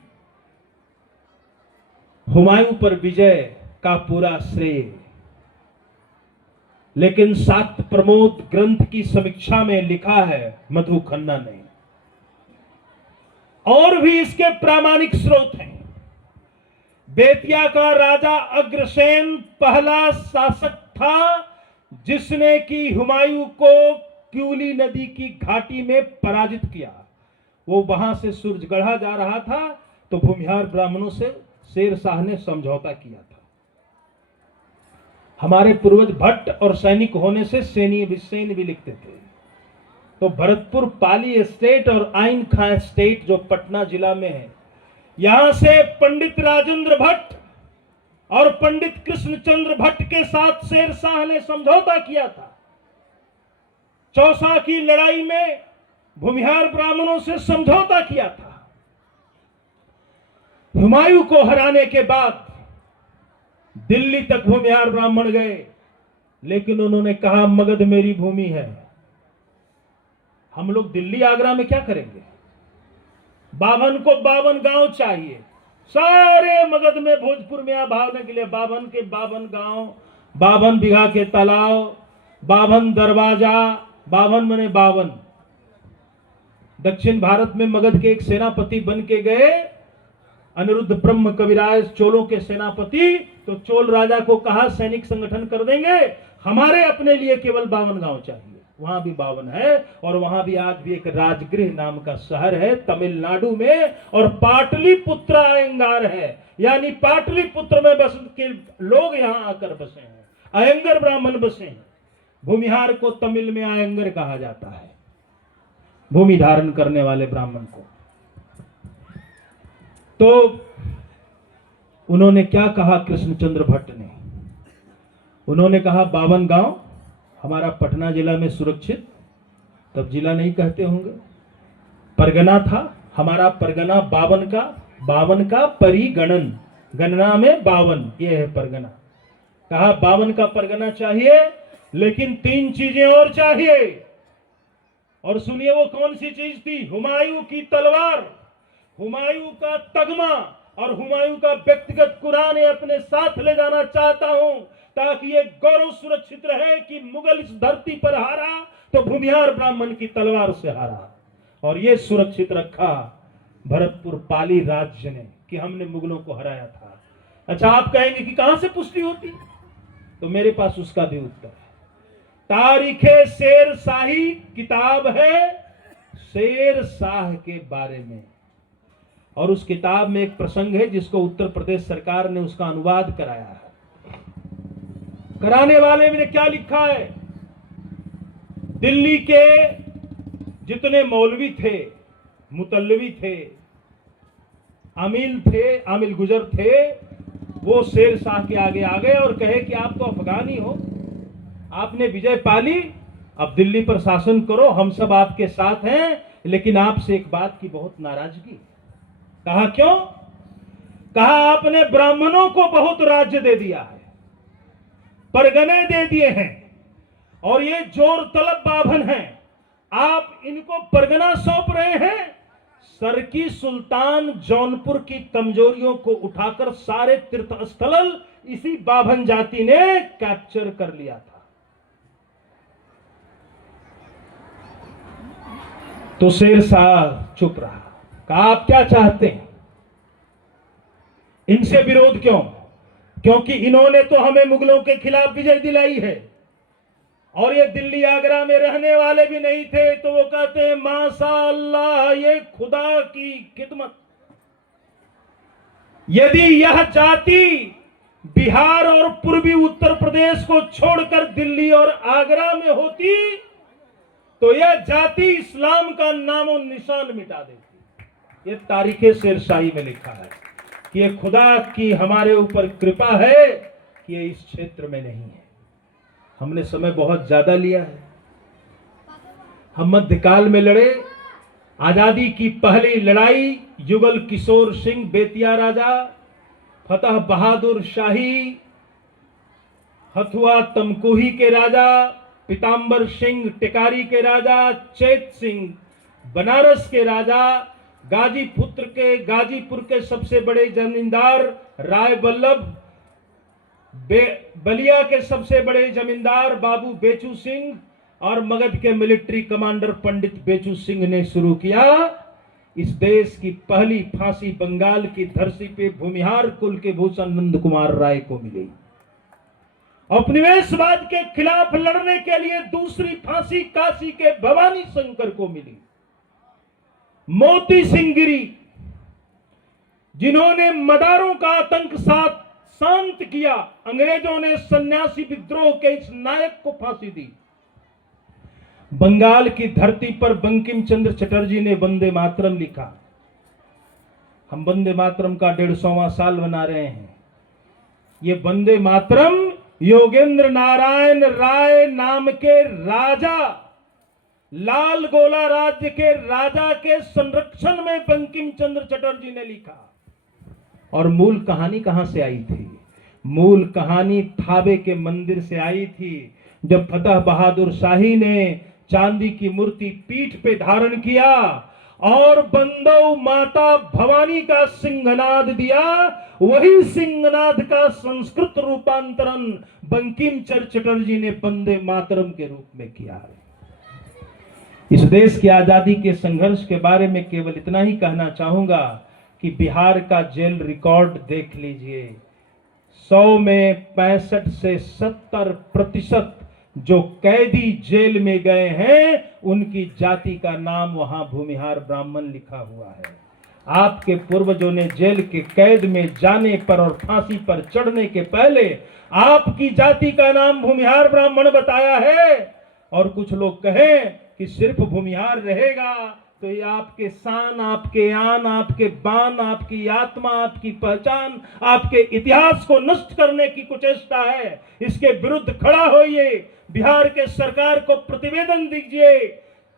हुमायूं पर विजय का पूरा श्रेय, लेकिन शाक्त प्रमोद ग्रंथ की समीक्षा में लिखा है मधु खन्ना ने, और भी इसके प्रामाणिक स्रोत हैं। बेतिया का राजा अग्रसेन पहला शासक था जिसने कि हुमायूं को क्यूली नदी की घाटी में पराजित किया। वो वहां से सूरजगढ़ा जा रहा था तो भूमिहार ब्राह्मणों से शेर शाह ने समझौता किया था। हमारे पूर्वज भट्ट और सैनिक होने से सैन भी लिखते थे। तो भरतपुर पाली स्टेट और आइन खां स्टेट जो पटना जिला में है, यहां से पंडित राजेंद्र भट्ट और पंडित कृष्णचंद्र भट्ट के साथ शेर शाह ने समझौता किया था। चौसा की लड़ाई में भूमिहार ब्राह्मणों से समझौता किया था। हुमायूं को हराने के बाद दिल्ली तक भूमिहार ब्राह्मण गए, लेकिन उन्होंने कहा मगध मेरी भूमि है, हम लोग दिल्ली आगरा में क्या करेंगे, 52 को 52 गांव चाहिए। सारे मगध में भोजपुर में भागने के लिए 52 के 52 गांव, 52 बीघा के तालाब, 52 दरवाजा, 52 मने 52। दक्षिण भारत में मगध के एक सेनापति बन के गए अनिरुद्ध ब्रह्म कविराज, चोलों के सेनापति। तो चोल राजा को कहा सैनिक संगठन कर देंगे, हमारे अपने लिए केवल 52 गांव चाहिए। वहां भी 52 है, और वहां भी आज भी एक राजगृह नाम का शहर है तमिलनाडु में, और पाटलिपुत्र अयंगार है, यानी पाटलिपुत्र में बस के लोग यहां आकर बसे हैं, अयंगर ब्राह्मण बसे हैं। भूमिहार को तमिल में अयंगर कहा जाता है। भूमि धारण करने वाले ब्राह्मण को। तो उन्होंने क्या कहा कृष्णचंद्र भट्ट ने? उन्होंने कहा 52 गांव हमारा पटना जिला में सुरक्षित, तब जिला नहीं कहते होंगे, परगना था हमारा, परगना 52 का परिगणन, गणना में 52, ये है परगना। कहा 52 का परगना चाहिए, लेकिन 3 चीजें और चाहिए। और सुनिए वो कौन सी चीज थी? हुमायूं की तलवार, हुमायूं का तगमा और हुमायूं का व्यक्तिगत कुरान अपने साथ ले जाना चाहता हूं, ताकि ये गौरव सुरक्षित रहे कि मुगल इस धरती पर हारा तो भूमिहार ब्राह्मण की तलवार से हारा। और ये सुरक्षित रखा भरतपुर पाली राज्य ने कि हमने मुगलों को हराया था। अच्छा, आप कहेंगे कि कहां से पुष्टि होती? तो मेरे पास उसका भी उत्तर है। तारीखे शेर शाही किताब है शेर शाह के बारे में, और उस किताब में एक प्रसंग है जिसको उत्तर प्रदेश सरकार ने उसका अनुवाद कराया है। कराने वाले ने क्या लिखा है? दिल्ली के जितने मौलवी थे, मुतल्लवी थे, आमिल गुजर थे, वो शेर शाह के आगे आ गए और कहे कि आप तो अफगानी हो, आपने विजय पाली, अब दिल्ली पर शासन करो, हम सब आपके साथ हैं, लेकिन आपसे एक बात की बहुत नाराजगी है। कहा क्यों? कहा आपने ब्राह्मणों को बहुत राज्य दे दिया है, परगने दे दिए हैं, और ये जोर तलब बाभन हैं, आप इनको परगना सौंप रहे हैं। सरकी सुल्तान जौनपुर की कमजोरियों को उठाकर सारे तीर्थ स्थल इसी बाभन जाति ने कैप्चर कर लिया था। तो शेर शाह चुप रहा। कहा आप क्या चाहते हैं? इनसे विरोध क्यों? क्योंकि इन्होंने तो हमें मुगलों के खिलाफ विजय दिलाई है, और ये दिल्ली आगरा में रहने वाले भी नहीं थे। तो वो कहते हैं माशाअल्लाह, ये खुदा की खिदमत। यदि यह जाति बिहार और पूर्वी उत्तर प्रदेश को छोड़कर दिल्ली और आगरा में होती तो यह जाति इस्लाम का नामो निशान मिटा देती। ये तारीखे शेरशाही में लिखा है कि ये खुदा की हमारे ऊपर कृपा है कि ये इस क्षेत्र में नहीं है। हमने समय बहुत ज्यादा लिया है। हम मध्यकाल में लड़े, आजादी की पहली लड़ाई युगल किशोर सिंह बेतिया राजा, फतेह बहादुर शाही हथुआ तमकुही के राजा, पीताम्बर सिंह टिकारी के राजा, चेत सिंह बनारस के राजा, गाजीपुर के सबसे बड़े जमींदार राय वल्लभ, बलिया के सबसे बड़े जमींदार बाबू बेचू सिंह, और मगध के मिलिट्री कमांडर पंडित बेचू सिंह ने शुरू किया। इस देश की पहली फांसी बंगाल की धरती पे भूमिहार कुल के भूषण नंद कुमार राय को मिली। उपनिवेशवाद के खिलाफ लड़ने के लिए दूसरी फांसी काशी के भवानी शंकर को मिली। मोती सिंह गिरी, जिन्होंने मदारों का आतंक शांत किया, अंग्रेजों ने सन्यासी विद्रोह के इस नायक को फांसी दी। बंगाल की धरती पर बंकिम चंद्र चटर्जी ने वंदे मातरम लिखा। हम वंदे मातरम का 150वां साल मना रहे हैं। ये वंदे मातरम योगेंद्र नारायण राय नाम के राजा, लाल गोला राज्य के राजा के संरक्षण में बंकिम चंद्र चटर्जी ने लिखा। और मूल कहानी कहां से आई थी? मूल कहानी थावे के मंदिर से आई थी। जब फतेह बहादुर शाही ने चांदी की मूर्ति पीठ पे धारण किया और बंदौ माता भवानी का सिंहनाद दिया, वही सिंहनाद का संस्कृत रूपांतरण बंकिम चंद्र चटर्जी ने वंदे मातरम के रूप में किया है। इस देश की आजादी के संघर्ष के बारे में केवल इतना ही कहना चाहूंगा कि बिहार का जेल रिकॉर्ड देख लीजिए। 100 में 65 से 70% जो कैदी जेल में गए हैं, उनकी जाति का नाम वहां भूमिहार ब्राह्मण लिखा हुआ है। आपके पूर्वजों ने जेल के कैद में जाने पर और फांसी पर चढ़ने के पहले आपकी जाति का नाम भूमिहार ब्राह्मण बताया है। और कुछ लोग कहें कि सिर्फ भूमिहार रहेगा तो ये आपके शान, आपके आन, आपके बान, आपकी आत्मा, आपकी पहचान, आपके इतिहास को नष्ट करने की कुचेष्टा है। इसके विरुद्ध खड़ा होइए, बिहार के सरकार को प्रतिवेदन दीजिए,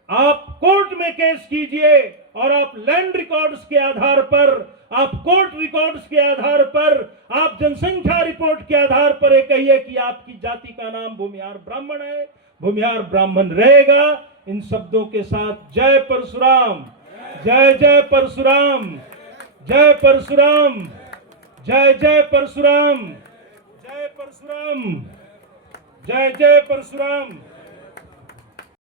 आप कोर्ट में केस कीजिए और आप लैंड रिकॉर्ड्स के आधार पर, आप कोर्ट रिकॉर्ड्स के आधार पर, आप जनसंख्या रिपोर्ट के आधार पर ये कहिए कि आपकी जाति का नाम भूमिहार ब्राह्मण है, भूमिहार ब्राह्मण रहेगा। इन शब्दों के साथ जय परशुराम, जय जय परशुराम, जय परशुराम, जय जय परशुराम, जय परशुराम, जय जय परशुराम।